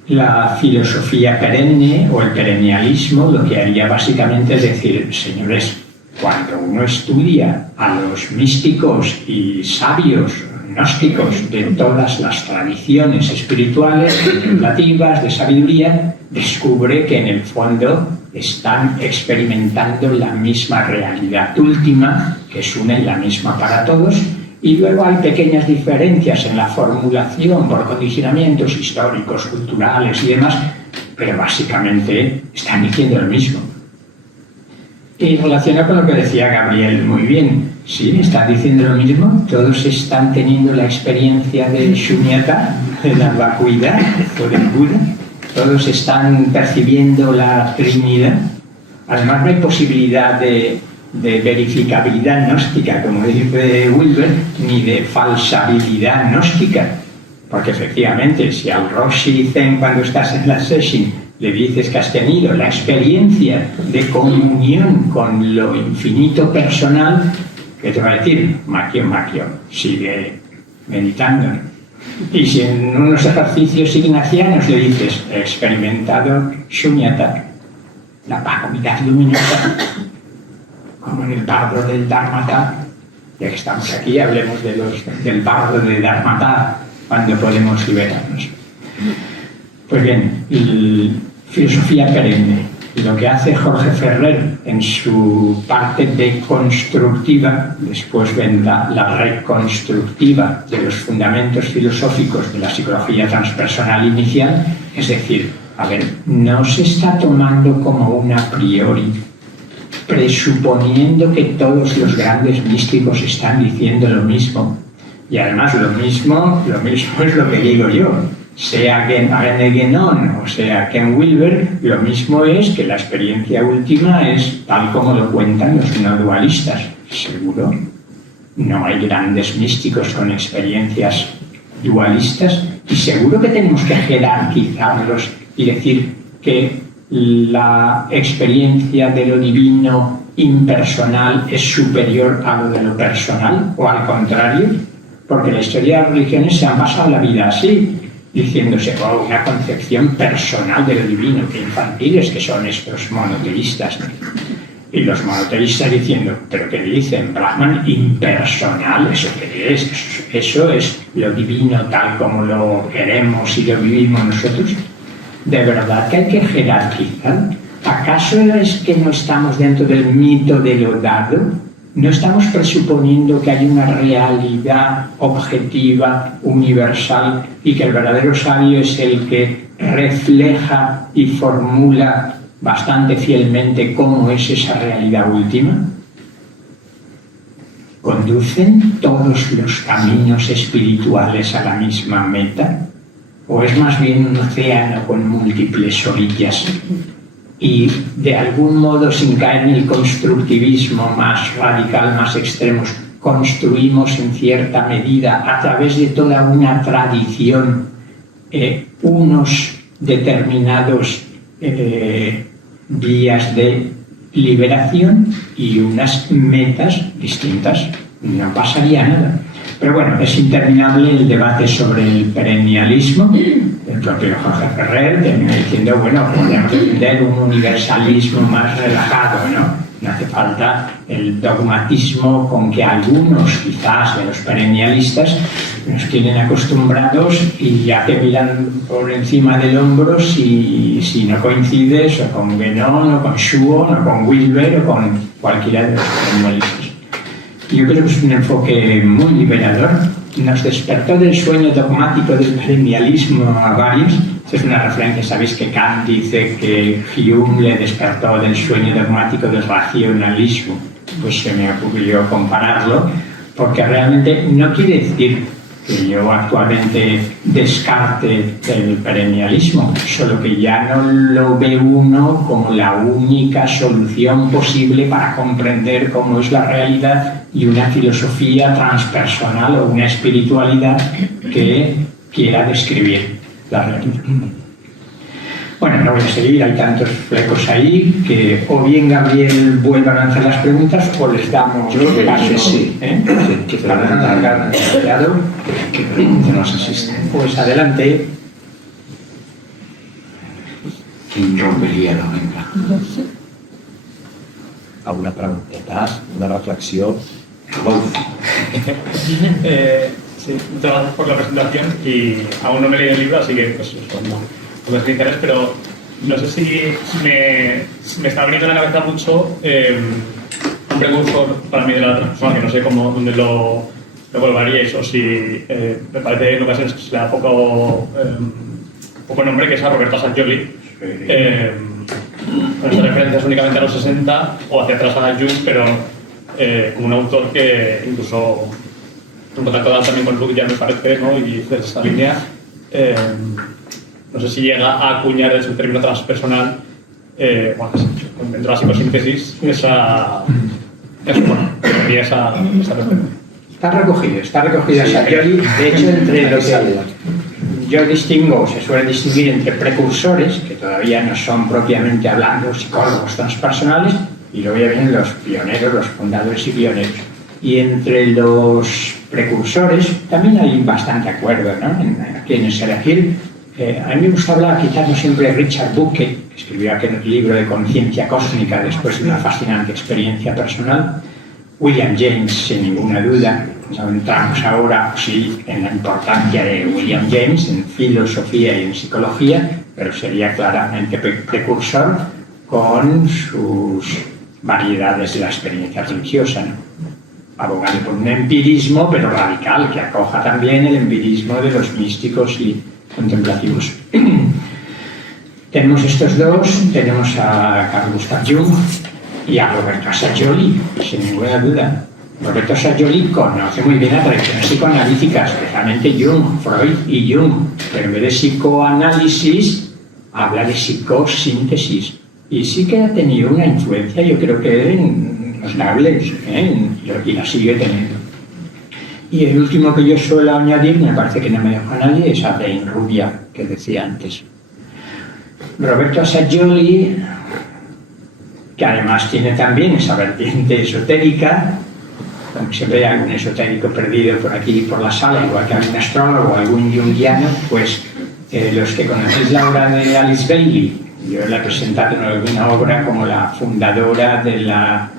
La filosofía perenne o el perennialismo lo que haría básicamente es decir, señores, cuando uno estudia a los místicos y sabios gnósticos de todas las tradiciones espirituales, contemplativas, de sabiduría, descubre que en el fondo están experimentando la misma realidad última, que es una y la misma para todos, y luego hay pequeñas diferencias en la formulación por condicionamientos históricos, culturales y demás, pero básicamente están diciendo lo mismo. Y relacionado con lo que decía Gabriel muy bien, sí, están diciendo lo mismo, todos están teniendo la experiencia de Shunyata, de la vacuidad o del Buda, todos están percibiendo la Trinidad. Además no hay posibilidad de de verificabilidad gnóstica, como dice Wilber, ni de falsabilidad gnóstica. Porque efectivamente, si al Roshi Zen, cuando estás en la session, le dices que has tenido la experiencia de comunión con lo infinito personal, ¿qué te va a decir? Makyo, sigue meditando. Y si en unos ejercicios ignacianos le dices, he experimentado Shunyata, la vacuidad luminosa, como en el bardo del Dharmata. Ya que estamos aquí, hablemos del bardo del Dharmata, cuando podemos liberarnos. Pues bien, filosofía perenne. Lo que hace Jorge Ferrer en su parte deconstructiva, después vendrá la reconstructiva de los fundamentos filosóficos de la psicología transpersonal inicial, es decir, a ver, no se está tomando como un a priori, presuponiendo que todos los grandes místicos están diciendo lo mismo. Y además lo mismo es lo que digo yo. Sea Arne Guénon o sea Ken Wilber, lo mismo es que la experiencia última es tal como lo cuentan los no dualistas. Seguro, no hay grandes místicos con experiencias dualistas y seguro que tenemos que jerarquizarlos y decir que la experiencia de lo divino impersonal es superior a lo de lo personal, o al contrario, porque la historia de las religiones se han pasado la vida así, diciéndose, oh, una concepción personal de lo divino, que infantiles que son estos monoteístas. Y los monoteístas diciendo, ¿pero qué dicen? Brahman impersonal, ¿eso qué es? Eso es lo divino tal como lo queremos y lo vivimos nosotros. ¿De verdad que hay que jerarquizar? ¿Acaso es que no estamos dentro del mito de lo dado? ¿No estamos presuponiendo que hay una realidad objetiva, universal, y que el verdadero sabio es el que refleja y formula bastante fielmente cómo es esa realidad última? ¿Conducen todos los caminos espirituales a la misma meta? ¿O es más bien un océano con múltiples orillas? Y de algún modo, sin caer en el constructivismo más radical, más extremos, construimos en cierta medida a través de toda una tradición unos determinados vías de liberación y unas metas distintas. No pasaría nada. Pero bueno, es interminable el debate sobre el perennialismo. El propio Jorge Ferrer termina diciendo, bueno, podemos defender un universalismo más relajado, ¿no? No hace falta el dogmatismo con que algunos, quizás, de los perennialistas nos tienen acostumbrados y ya te miran por encima del hombro si no coincides o con Guénon, o con Schuon, o con Wilber, o con cualquiera de los perennialistas. Yo creo que es un enfoque muy liberador. Nos despertó del sueño dogmático del perennialismo a varios. Esta es una referencia, sabéis que Kant dice que Hume le despertó del sueño dogmático del racionalismo. Pues se me ocurrió compararlo, porque realmente no quiere decir que yo actualmente descarte el perennialismo, solo que ya no lo ve uno como la única solución posible para comprender cómo es la realidad y una filosofía transpersonal o una espiritualidad que quiera describir la realidad. Bueno, no voy a seguir, hay tantos flecos ahí que o bien Gabriel vuelva a lanzar las preguntas o les damos paso, sí. Para no alargar demasiado. Que nos asisten. Pues adelante. ¿Quién rompe el hielo? Venga. Alguna pregunteta, una reflexió. Sí, muchas gracias por la presentación y aún no me he leído el libro, así que pues no me interés, pero no sé si me está viniendo a la cabeza mucho un precursor para mí de la transpersonal, que no sé dónde lo evaluaríais o si me parece en ocasiones que se le da poco nombre, que es a Roberto Sangioli. Con estas referencias únicamente a los 60 o hacia atrás a Jung, pero como un autor que incluso en contacto también con Luke ya me parece, ¿no? Y desde esta línea no sé si llega a acuñar desde un término transpersonal, dentro de la psicosíntesis, eso, bueno, sería esa perspectiva. Está recogido Sajoli. De hecho, entre lo que yo distingo, se suele distinguir entre precursores, que todavía no son propiamente hablando psicólogos transpersonales, y luego ya vienen los pioneros, los fundadores y pioneros. Y entre los precursores también hay bastante acuerdo, ¿no?, en quienes elegir. A mí me gusta hablar, quizás no siempre, de Richard Bucke, que escribió aquel libro de Conciencia Cósmica después de una fascinante experiencia personal. William James, sin ninguna duda. No entramos ahora, sí, en la importancia de William James en filosofía y en psicología, pero sería claramente precursor con sus variedades de la experiencia religiosa, ¿no? Abogado por un empirismo, pero radical, que acoja también el empirismo de los místicos y contemplativos. Tenemos estos dos, tenemos a Carl Gustav Jung y a Roberto Sajoli, sin ninguna duda. Roberto Sajoli conoce muy bien la tradición psicoanalítica, especialmente Jung, Freud y Jung, pero en vez de psicoanálisis habla de psicosíntesis, y sí que ha tenido una influencia, yo creo que notable, y la sigue teniendo. Y el último que yo suelo añadir, me parece que no me deja nadie, es a Dane Rubia, que decía antes. Roberto Sajoli, que además tiene también esa vertiente esotérica, aunque siempre hay algún esotérico perdido por aquí por la sala, igual que algún astrólogo o algún junguiano, pues los que conocéis la obra de Alice Bailey, yo la he presentado en alguna obra como la fundadora de la...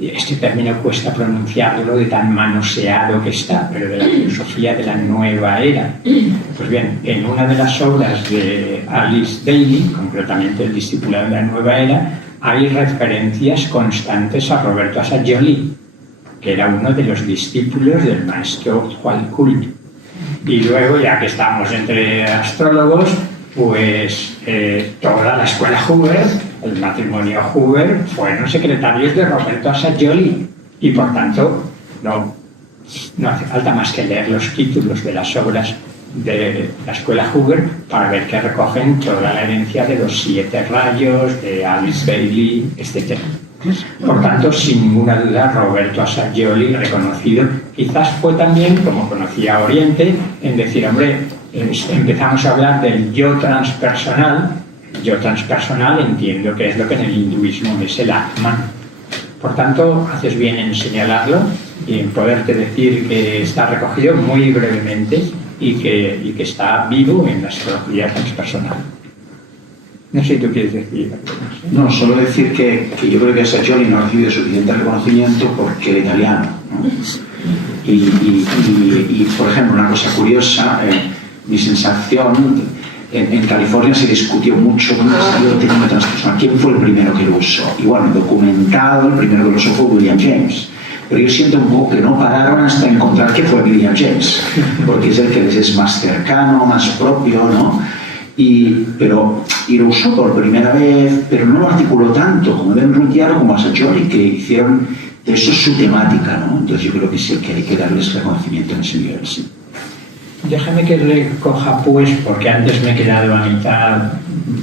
Este término cuesta pronunciarlo de tan manoseado que está, pero de la filosofía de la nueva era. Pues bien, en una de las obras de Alice Bailey, concretamente el discípulo de la nueva era, hay referencias constantes a Roberto Sajoli, que era uno de los discípulos del maestro Hualcult. Y luego, ya que estamos entre astrólogos, pues toda la escuela Hoover, el matrimonio Hoover, fueron secretarios de Roberto Sajoli, y por tanto no hace falta más que leer los títulos de las obras de la escuela Hoover para ver que recogen toda la herencia de los 7 rayos, de Alice Bailey, etc. Por tanto, sin ninguna duda, Roberto Sajoli, reconocido, quizás fue también, como conocía Oriente, en decir, hombre, empezamos a hablar del yo transpersonal. Yo transpersonal entiendo que es lo que en el hinduismo es el Atman. Por tanto, haces bien en señalarlo y en poderte decir que está recogido muy brevemente y que está vivo en la psicología transpersonal. No sé si tú quieres decir. No, solo decir que yo creo que Sajoli no ha recibido suficiente reconocimiento porque era italiano, ¿no? Y por ejemplo, una cosa curiosa, mi sensación, en California se discutió mucho con el sentido del término transpersonal. ¿Quién fue el primero que lo usó? Y bueno, documentado, el primero que lo usó fue William James. Pero yo siento un poco que no pararon hasta encontrar que fue William James, porque es el que les es más cercano, más propio, ¿no? Y lo usó por primera vez, pero no lo articuló tanto como Ben Runtiaro como a Sajoli, que hicieron de eso su temática, ¿no? Entonces yo creo que sí que hay que darles reconocimiento en ese nivel, sí. Déjame que recoja, pues, porque antes me he quedado a mitad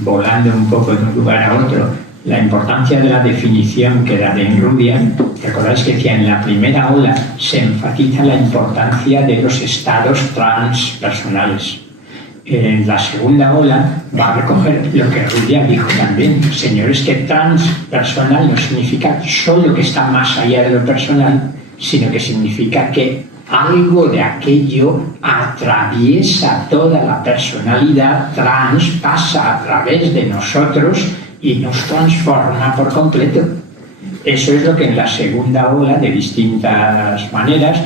volando un poco de un lugar a otro, la importancia de la definición que da de Rubia. Recordáis que decía, en la primera ola se enfatiza la importancia de los estados transpersonales. En la segunda ola va a recoger lo que Rubia dijo también, señores, que transpersonal no significa solo que está más allá de lo personal, sino que significa que algo de aquello atraviesa toda la personalidad, pasa a través de nosotros y nos transforma por completo. Eso es lo que en la segunda ola, de distintas maneras,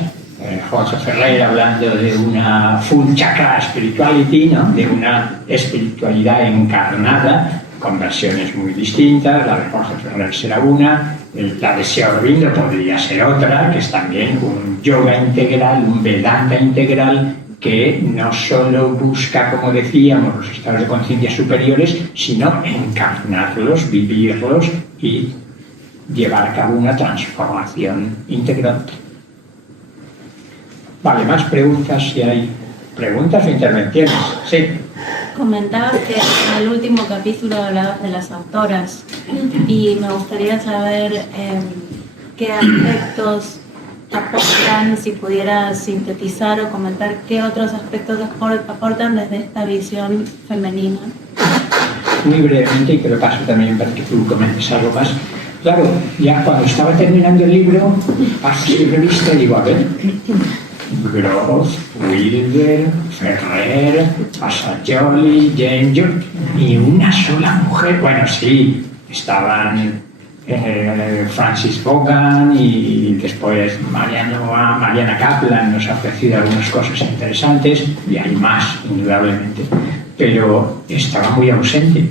José Ferrer hablando de una full chakra spirituality, ¿no?, de una espiritualidad encarnada, con versiones muy distintas. La de Jorge Ferrer será una, la de Sri Aurobindo podría ser otra, que es también un yoga integral, un Vedanta integral, que no solo busca, como decíamos, los estados de conciencia superiores, sino encarnarlos, vivirlos y llevar a cabo una transformación integral. Vale, más preguntas, si hay preguntas o intervenciones. Sí. Comentabas que en el último capítulo hablabas de las autoras y me gustaría saber qué aspectos aportan, si pudieras sintetizar o comentar qué otros aspectos aportan desde esta visión femenina. Muy brevemente, y que lo paso también para que tú comentes algo más. Claro, ya cuando estaba terminando el libro, así revista, digo, a ver, Groth, Wilber, Ferrer, Assagioli, James Joyce, y una sola mujer. Bueno, sí, estaban Francis Vaughan y después Mariana Kaplan nos ha ofrecido algunas cosas interesantes y hay más, indudablemente, pero estaba muy ausente.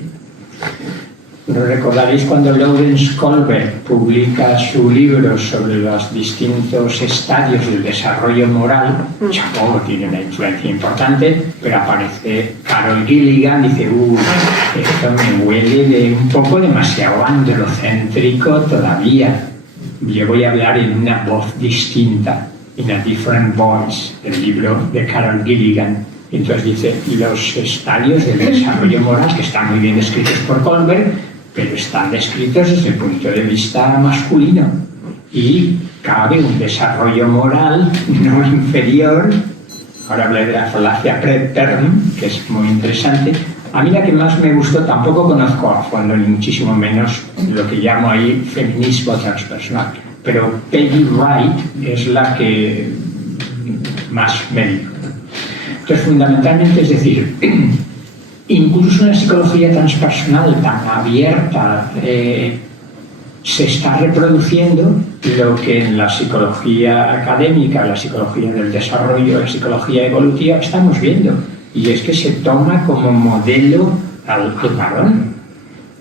¿No recordaréis cuando Lawrence Kohlberg publica su libro sobre los distintos estadios del desarrollo moral? Chapó tiene una influencia importante, pero aparece Carol Gilligan y dice, esto me huele de un poco demasiado androcéntrico todavía. Yo voy a hablar en una voz distinta, in a different voice, el libro de Carol Gilligan. Entonces dice, los estadios del desarrollo moral, que están muy bien descritos por Kohlberg, pero están descritos desde el punto de vista masculino. Y cabe un desarrollo moral no inferior. Ahora hablaré de la falacia preterm, que es muy interesante. A mí la que más me gustó, tampoco conozco a fondo, ni muchísimo menos lo que llamo ahí feminismo transpersonal, pero Peggy Wright es la que más me dijo. Entonces, fundamentalmente, es decir, incluso en la psicología transpersonal tan abierta se está reproduciendo lo que en la psicología académica, la psicología del desarrollo, la psicología evolutiva estamos viendo, y es que se toma como modelo al varón.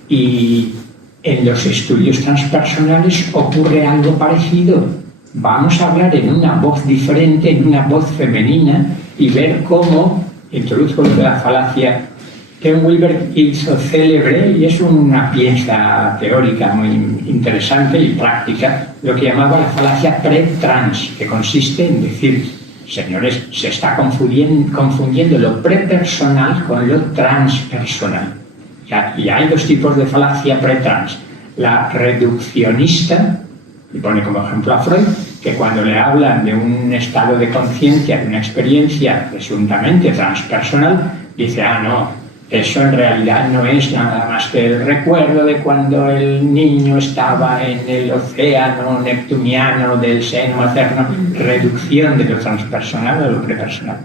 Y en los estudios transpersonales ocurre algo parecido. Vamos a hablar en una voz diferente, en una voz femenina, y ver cómo, introduzco lo de la falacia, Ken Wilber hizo célebre, y es una pieza teórica muy interesante y práctica, lo que llamaba la falacia pre-trans, que consiste en decir, señores, se está confundiendo lo prepersonal con lo transpersonal. Y hay dos tipos de falacia pre-trans. La reduccionista, y pone como ejemplo a Freud, que cuando le hablan de un estado de conciencia, de una experiencia presuntamente transpersonal, dice, no, eso en realidad no es nada más que el recuerdo de cuando el niño estaba en el océano neptuniano del seno materno, reducción de lo transpersonal a lo prepersonal.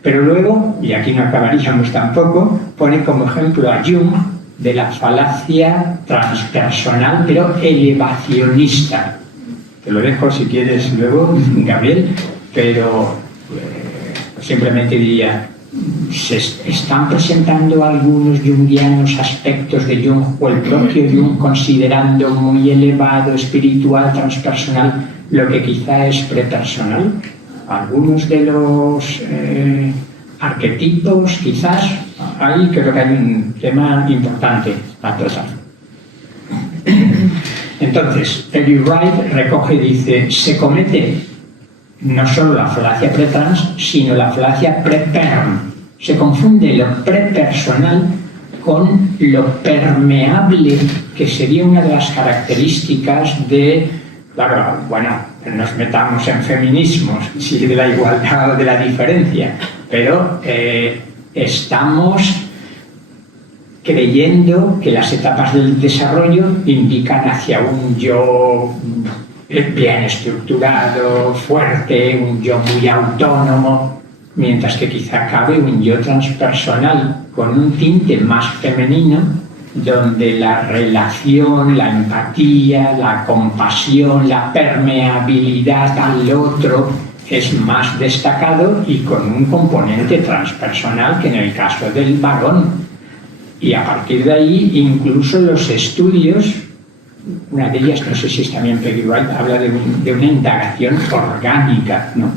Pero luego, y aquí no acabaríamos tampoco, pone como ejemplo a Jung de la falacia transpersonal, pero elevacionista. Te lo dejo si quieres luego, Gabriel, pero simplemente diría, se están presentando algunos jungianos aspectos de Jung o el propio Jung considerando muy elevado, espiritual, transpersonal, lo que quizá es prepersonal. Algunos de los arquetipos, quizás, ahí creo que hay un tema importante a tratar. Entonces, Peggy Wright recoge y dice, se comete no solo la falacia pretrans, sino la falacia preperm. Se confunde lo prepersonal con lo permeable, que sería una de las características de, claro, bueno, nos metamos en feminismos, si de la igualdad o de la diferencia, pero estamos creyendo que las etapas del desarrollo indican hacia un yo bien estructurado, fuerte, un yo muy autónomo, mientras que quizá cabe un yo transpersonal con un tinte más femenino, donde la relación, la empatía, la compasión, la permeabilidad al otro es más destacado y con un componente transpersonal que en el caso del varón. Y a partir de ahí, incluso los estudios, una de ellas, no sé si es también Peggy Wright, habla de una indagación orgánica, ¿no?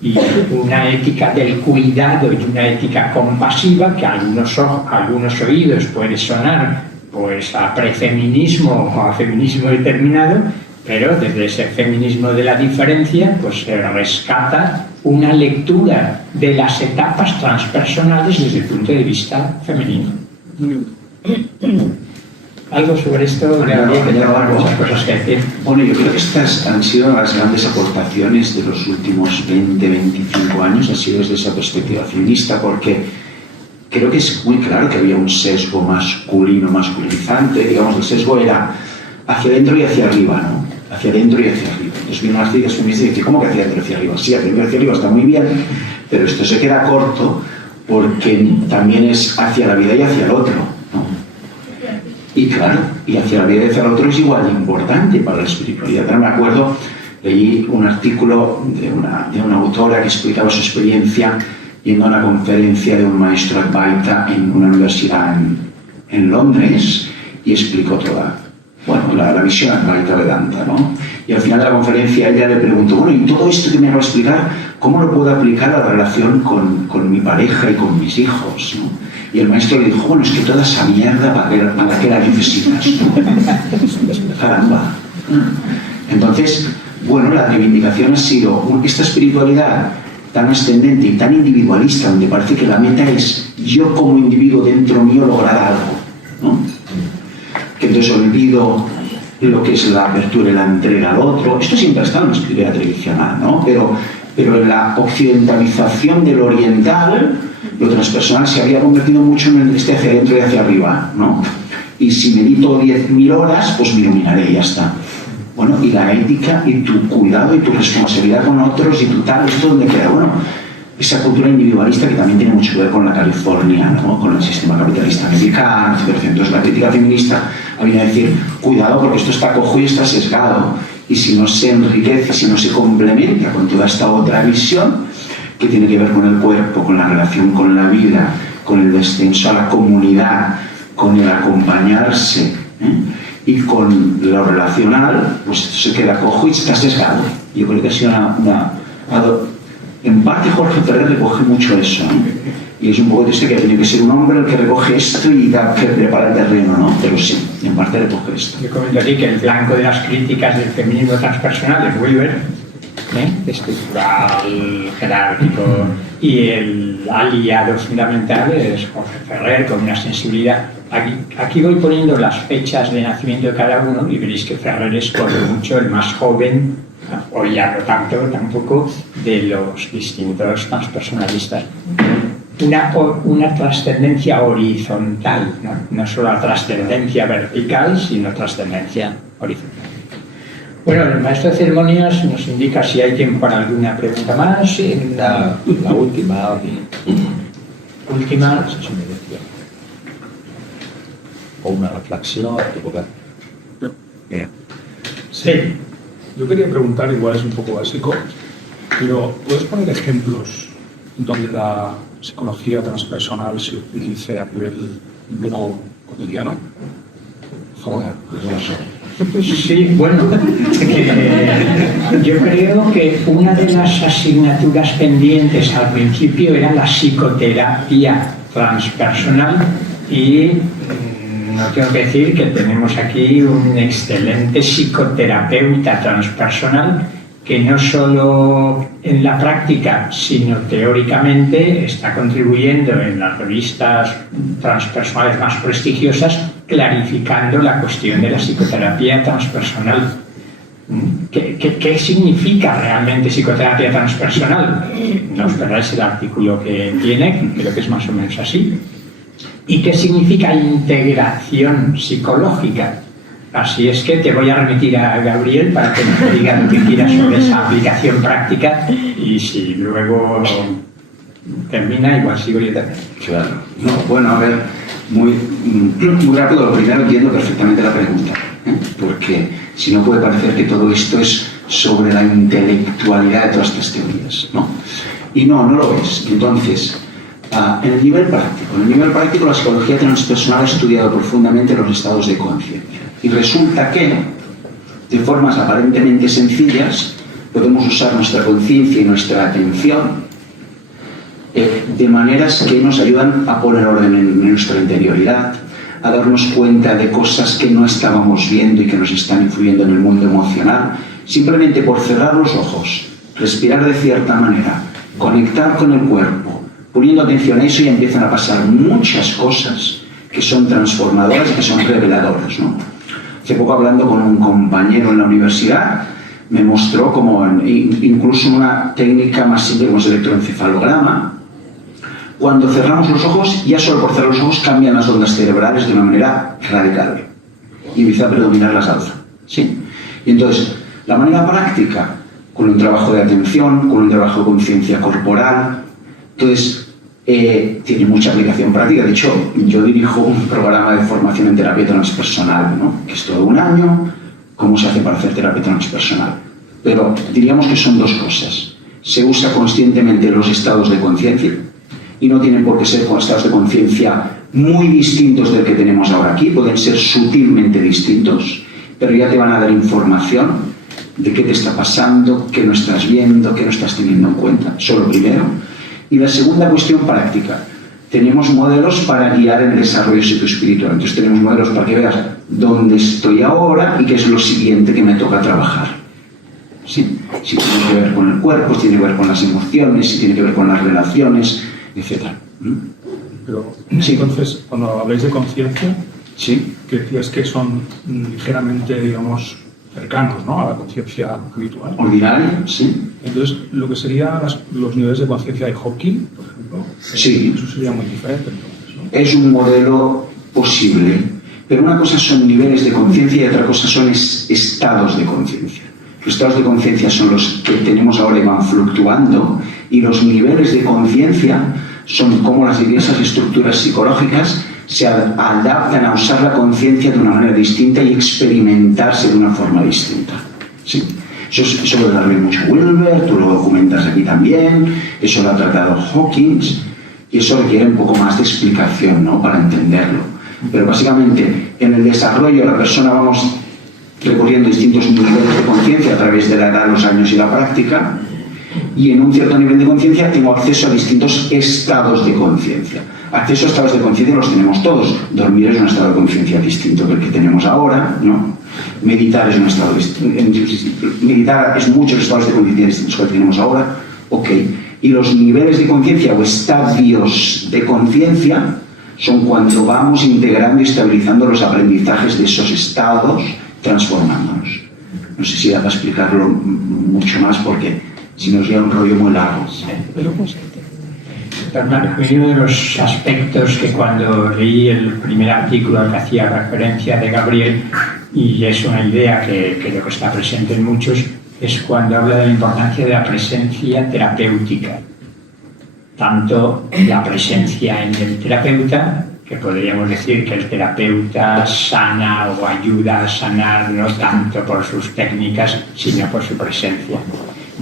Y una ética del cuidado y una ética compasiva que a algunos oídos puede sonar pues a prefeminismo o a feminismo determinado, pero desde ese feminismo de la diferencia pues se rescata una lectura de las etapas transpersonales desde el punto de vista femenino. algo sobre esto, Gabriel, que tengo muchas cosas que decir. Bueno, yo creo que estas han sido las grandes aportaciones de los últimos 20-25 años, ha sido desde esa perspectiva feminista, porque creo que es muy claro que había un sesgo masculinizante, digamos, el sesgo era hacia adentro y hacia arriba, ¿no? Hacia adentro y hacia arriba. Entonces vienen las críticas feministas y dicen, ¿cómo que hacia adentro y hacia arriba? Sí, hacia adentro y hacia arriba está muy bien, pero esto se queda corto porque también es hacia la vida y hacia el otro, ¿no? Y claro, y hacia la vida y hacia el otro es igual de importante para la espiritualidad. Pero me acuerdo, leí un artículo de una autora que explicaba su experiencia yendo a una conferencia de un maestro Advaita en una universidad en Londres y explicó toda, la visión Advaita Vedanta, ¿no? Y al final de la conferencia ella le preguntó, bueno, y todo esto que me va a explicar, ¿cómo lo puedo aplicar a la relación con mi pareja y con mis hijos, ¿no? Y el maestro le dijo, bueno, es que toda esa mierda, ¿para qué la necesitas, ¿no? Caramba. Entonces, bueno, la reivindicación ha sido esta espiritualidad tan ascendente y tan individualista, donde parece que la meta es yo como individuo dentro mío lograr algo, ¿no? Que entonces olvido lo que es la apertura y la entrega al otro. Esto siempre ha estado en la espiritualidad tradicional, ¿no? Pero en la occidentalización del oriental, lo transpersonal se había convertido mucho en el hacia adentro y hacia arriba, ¿no? Y si medito 10.000 horas, pues me iluminaré y ya está. Bueno, y la ética y tu cuidado y tu responsabilidad con otros y tu tal, ¿esto dónde queda? Bueno, esa cultura individualista que también tiene mucho que ver con la California, ¿no? Con el sistema capitalista americano, etc. Entonces la crítica feminista había que decir, cuidado porque esto está cojo y está sesgado, y si no se enriquece, si no se complementa con toda esta otra visión que tiene que ver con el cuerpo, con la relación con la vida, con el descenso a la comunidad, con el acompañarse, y con lo relacional, pues se queda cojo y está sesgado. Yo creo que ha sido en parte Jorge Ferrer recoge mucho eso, ¿no? Y es un poco triste que tiene que ser un hombre el que recoge esto y que prepara el terreno, ¿no? Pero sí, en parte recoge esto. Yo comento aquí que el blanco de las críticas del feminismo transpersonal es Wilber, estructural, jerárquico, y el aliado fundamental es Jorge Ferrer, con una sensibilidad. Aquí voy poniendo las fechas de nacimiento de cada uno y veréis que Ferrer es por mucho el más joven, o ya no tanto tampoco, de los distintos transpersonalistas. Una trascendencia horizontal, no solo la trascendencia vertical, sino trascendencia horizontal. Bueno, el maestro de ceremonias nos indica si hay tiempo para alguna pregunta más. Sí, la última. Última. O una reflexión. Sí. Yo quería preguntar, igual es un poco básico, pero ¿puedes poner ejemplos donde la psicología transpersonal se utilice a nivel cotidiano? Por favor. Sí, bueno, yo creo que una de las asignaturas pendientes al principio era la psicoterapia transpersonal y no tengo que decir que tenemos aquí un excelente psicoterapeuta transpersonal que no solo en la práctica, sino teóricamente está contribuyendo en las revistas transpersonales más prestigiosas, clarificando la cuestión de la psicoterapia transpersonal. ¿Qué significa realmente psicoterapia transpersonal? No os perdáis el artículo que tiene, creo que es más o menos así. ¿Y qué significa integración psicológica? Así es que te voy a remitir a Gabriel para que nos diga lo que quieras sobre esa aplicación práctica y si luego termina, igual sigo yo también. Claro. No, bueno, a ver, muy rápido. Lo primero, entiendo perfectamente la pregunta, porque si no puede parecer que todo esto es sobre la intelectualidad de todas estas teorías, ¿no? Y no lo es. Entonces, en el nivel práctico, la psicología transpersonal ha estudiado profundamente los estados de conciencia. Y resulta que, de formas aparentemente sencillas, podemos usar nuestra conciencia y nuestra atención de maneras que nos ayudan a poner orden en nuestra interioridad, a darnos cuenta de cosas que no estábamos viendo y que nos están influyendo en el mundo emocional, simplemente por cerrar los ojos, respirar de cierta manera, conectar con el cuerpo, poniendo atención a eso, y empiezan a pasar muchas cosas que son transformadoras y que son reveladoras, ¿no? Hace poco, hablando con un compañero en la universidad, me mostró como incluso una técnica más simple como es el electroencefalograma. Cuando cerramos los ojos, ya solo por cerrar los ojos cambian las ondas cerebrales de una manera radical y empieza a predominar la salsa, ¿sí? Y entonces, la manera práctica, con un trabajo de atención, con un trabajo de conciencia corporal, entonces tiene mucha aplicación práctica. De hecho, yo dirijo un programa de formación en terapia transpersonal, ¿no? Que es todo un año, cómo se hace para hacer terapia transpersonal. Pero diríamos que son dos cosas. Se usa conscientemente los estados de conciencia, y no tienen por qué ser estados de conciencia muy distintos del que tenemos ahora aquí, pueden ser sutilmente distintos, pero ya te van a dar información de qué te está pasando, qué no estás viendo, qué no estás teniendo en cuenta. Eso lo primero. Y la segunda cuestión práctica. Tenemos modelos para guiar el desarrollo psicoespiritual. Entonces tenemos modelos para que veas dónde estoy ahora y qué es lo siguiente que me toca trabajar. ¿Sí? Si tiene que ver con el cuerpo, si tiene que ver con las emociones, si tiene que ver con las relaciones, etc. Pero, Sí. entonces, cuando habláis de conciencia, ¿Sí? ¿qué decías que son ligeramente, digamos, cercanos, ¿no?, a la conciencia habitual? Ordinaria, sí. Entonces, lo que serían los niveles de conciencia de Hawking, por ejemplo, Sí. eso sería muy diferente, entonces, ¿no? Es un modelo posible, pero una cosa son niveles de conciencia y otra cosa son estados de conciencia. Los estados de conciencia son los que tenemos ahora y van fluctuando, y los niveles de conciencia son como las diversas estructuras psicológicas se adaptan a usar la conciencia de una manera distinta y experimentarse de una forma distinta. ¿Sí? Eso lo da mucho Wilber, tú lo documentas aquí también, eso lo ha tratado Hawkins, y eso requiere un poco más de explicación, ¿no?, para entenderlo. Pero básicamente, en el desarrollo de la persona vamos recorriendo distintos niveles de conciencia a través de la edad, los años y la práctica, y en un cierto nivel de conciencia tengo acceso a distintos estados de conciencia. Acceso a estados de conciencia los tenemos todos. Dormir es un estado de conciencia distinto del que tenemos ahora, ¿no? Meditar es un estado meditar es muchos estados de conciencia distintos que tenemos ahora, ok. Y los niveles de conciencia o estadios de conciencia son cuando vamos integrando y estabilizando los aprendizajes de esos estados, transformándonos. No sé si da para explicarlo mucho más porque si no sería un rollo muy largo. Pero uno de los aspectos que cuando leí el primer artículo al que hacía referencia de Gabriel, y es una idea que creo que está presente en muchos, es cuando habla de la importancia de la presencia terapéutica. Tanto la presencia en el terapeuta, que podríamos decir que el terapeuta sana o ayuda a sanar no tanto por sus técnicas, sino por su presencia.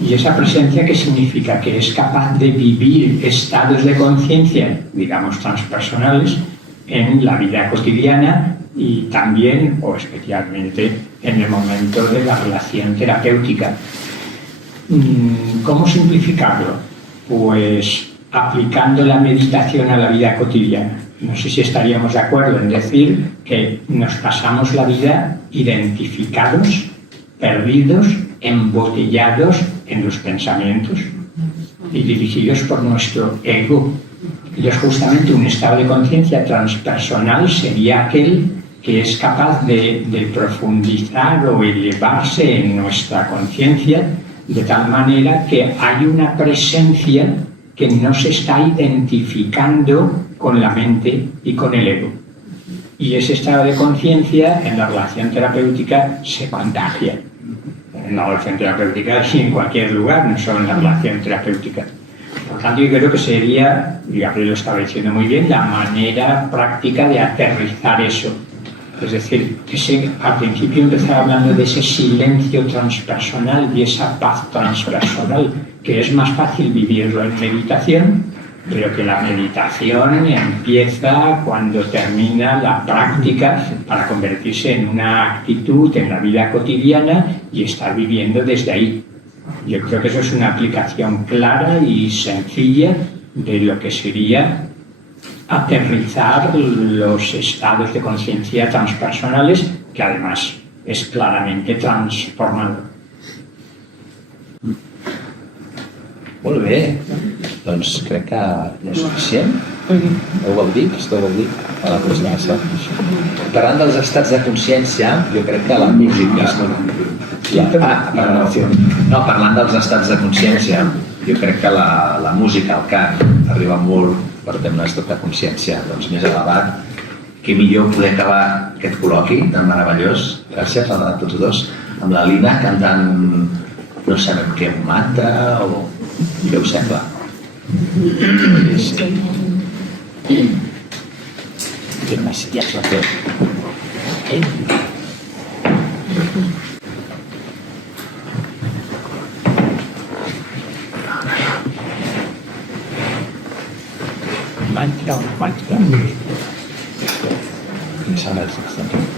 ¿Y esa presencia qué significa? Que es capaz de vivir estados de conciencia, digamos, transpersonales, en la vida cotidiana y también, o especialmente, en el momento de la relación terapéutica. ¿Cómo simplificarlo? Pues aplicando la meditación a la vida cotidiana. No sé si estaríamos de acuerdo en decir que nos pasamos la vida identificados, perdidos, embotellados en los pensamientos y dirigidos por nuestro ego. Y es justamente un estado de conciencia transpersonal sería aquel que es capaz de profundizar o elevarse en nuestra conciencia de tal manera que hay una presencia que no se está identificando con la mente y con el ego. Y ese estado de conciencia en la relación terapéutica se contagia. En la relación terapéutica y en cualquier lugar, no solo en la relación terapéutica. Por tanto, yo creo que sería, y Gabriel lo estaba diciendo muy bien, la manera práctica de aterrizar eso. Es decir, al principio empezar hablando de ese silencio transpersonal y esa paz transpersonal, que es más fácil vivirlo en meditación, pero que la meditación empieza cuando termina la práctica para convertirse en una actitud en la vida cotidiana y estar viviendo desde ahí. Yo creo que eso es una aplicación clara y sencilla de lo que sería aterrizar los estados de conciencia transpersonales, que además és claramente transformador. Molt bé, doncs crec que ja és suficient. Ho vol dir? Vostè ho vol dir? A la presentació. Parlant dels estats de consciència, jo crec que la música... parlant dels estats de consciència, jo crec que la música, el cant, arriba molt per tenir un estat de consciència més elevat. Que millor poder acabar aquest col·loqui tan meravellós, gràcies a tots dos, amb la Lina cantant, no sabem què, un mantra o... què us sembla? Que m'estiacs la fer. Mantra. Sana sangat.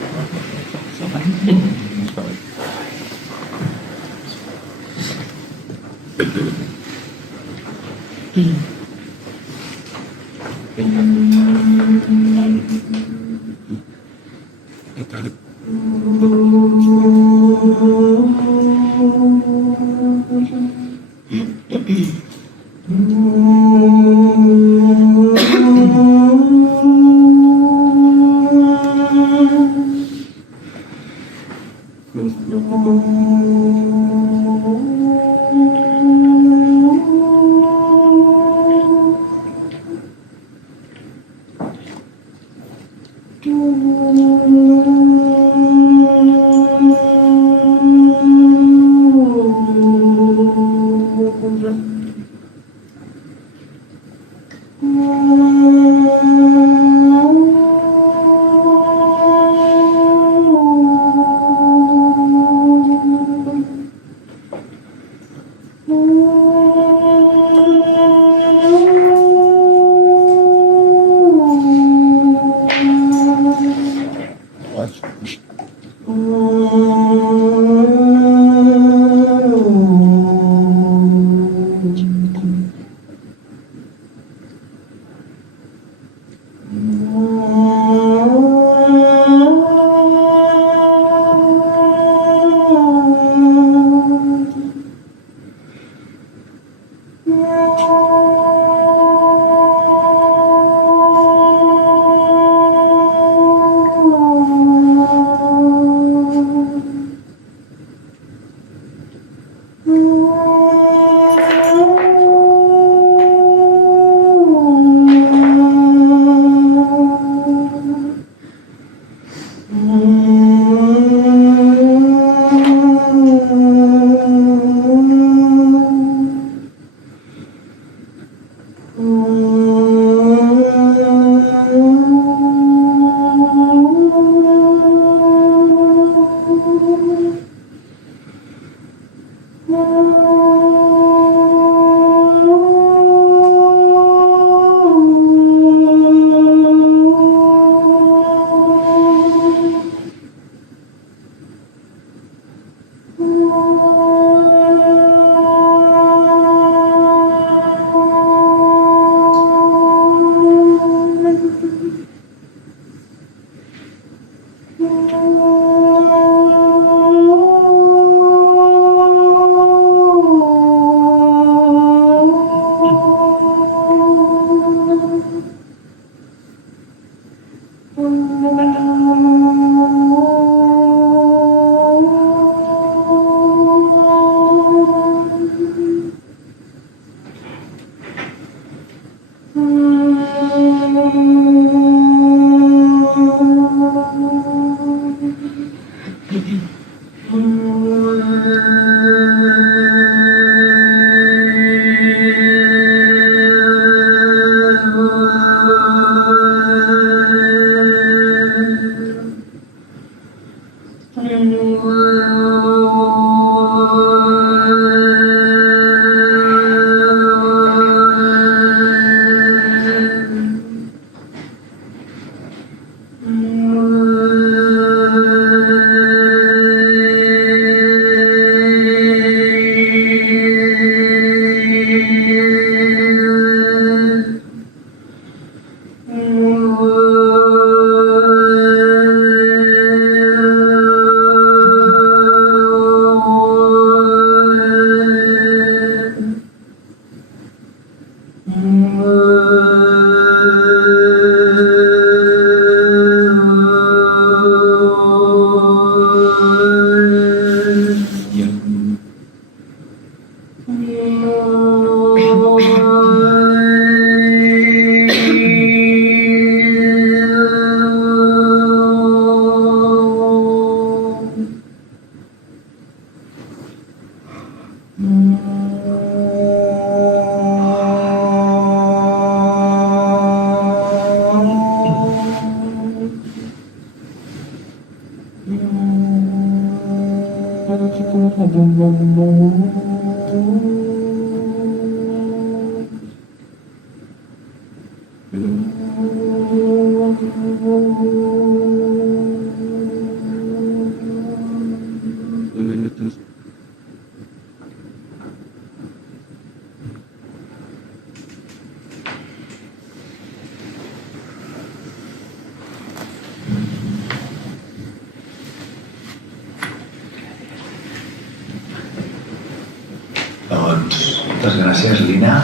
Doncs moltes gràcies, Lina.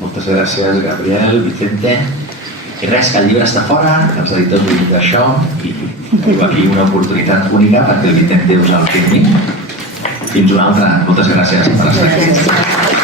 Moltes gràcies, Gabriel, Vicente. I res, que el llibre està fora, que els editors vull dir això, i teniu aquí una oportunitat única perquè el Vicente us el firmi. Fins una altra. Moltes gràcies per estar aquí.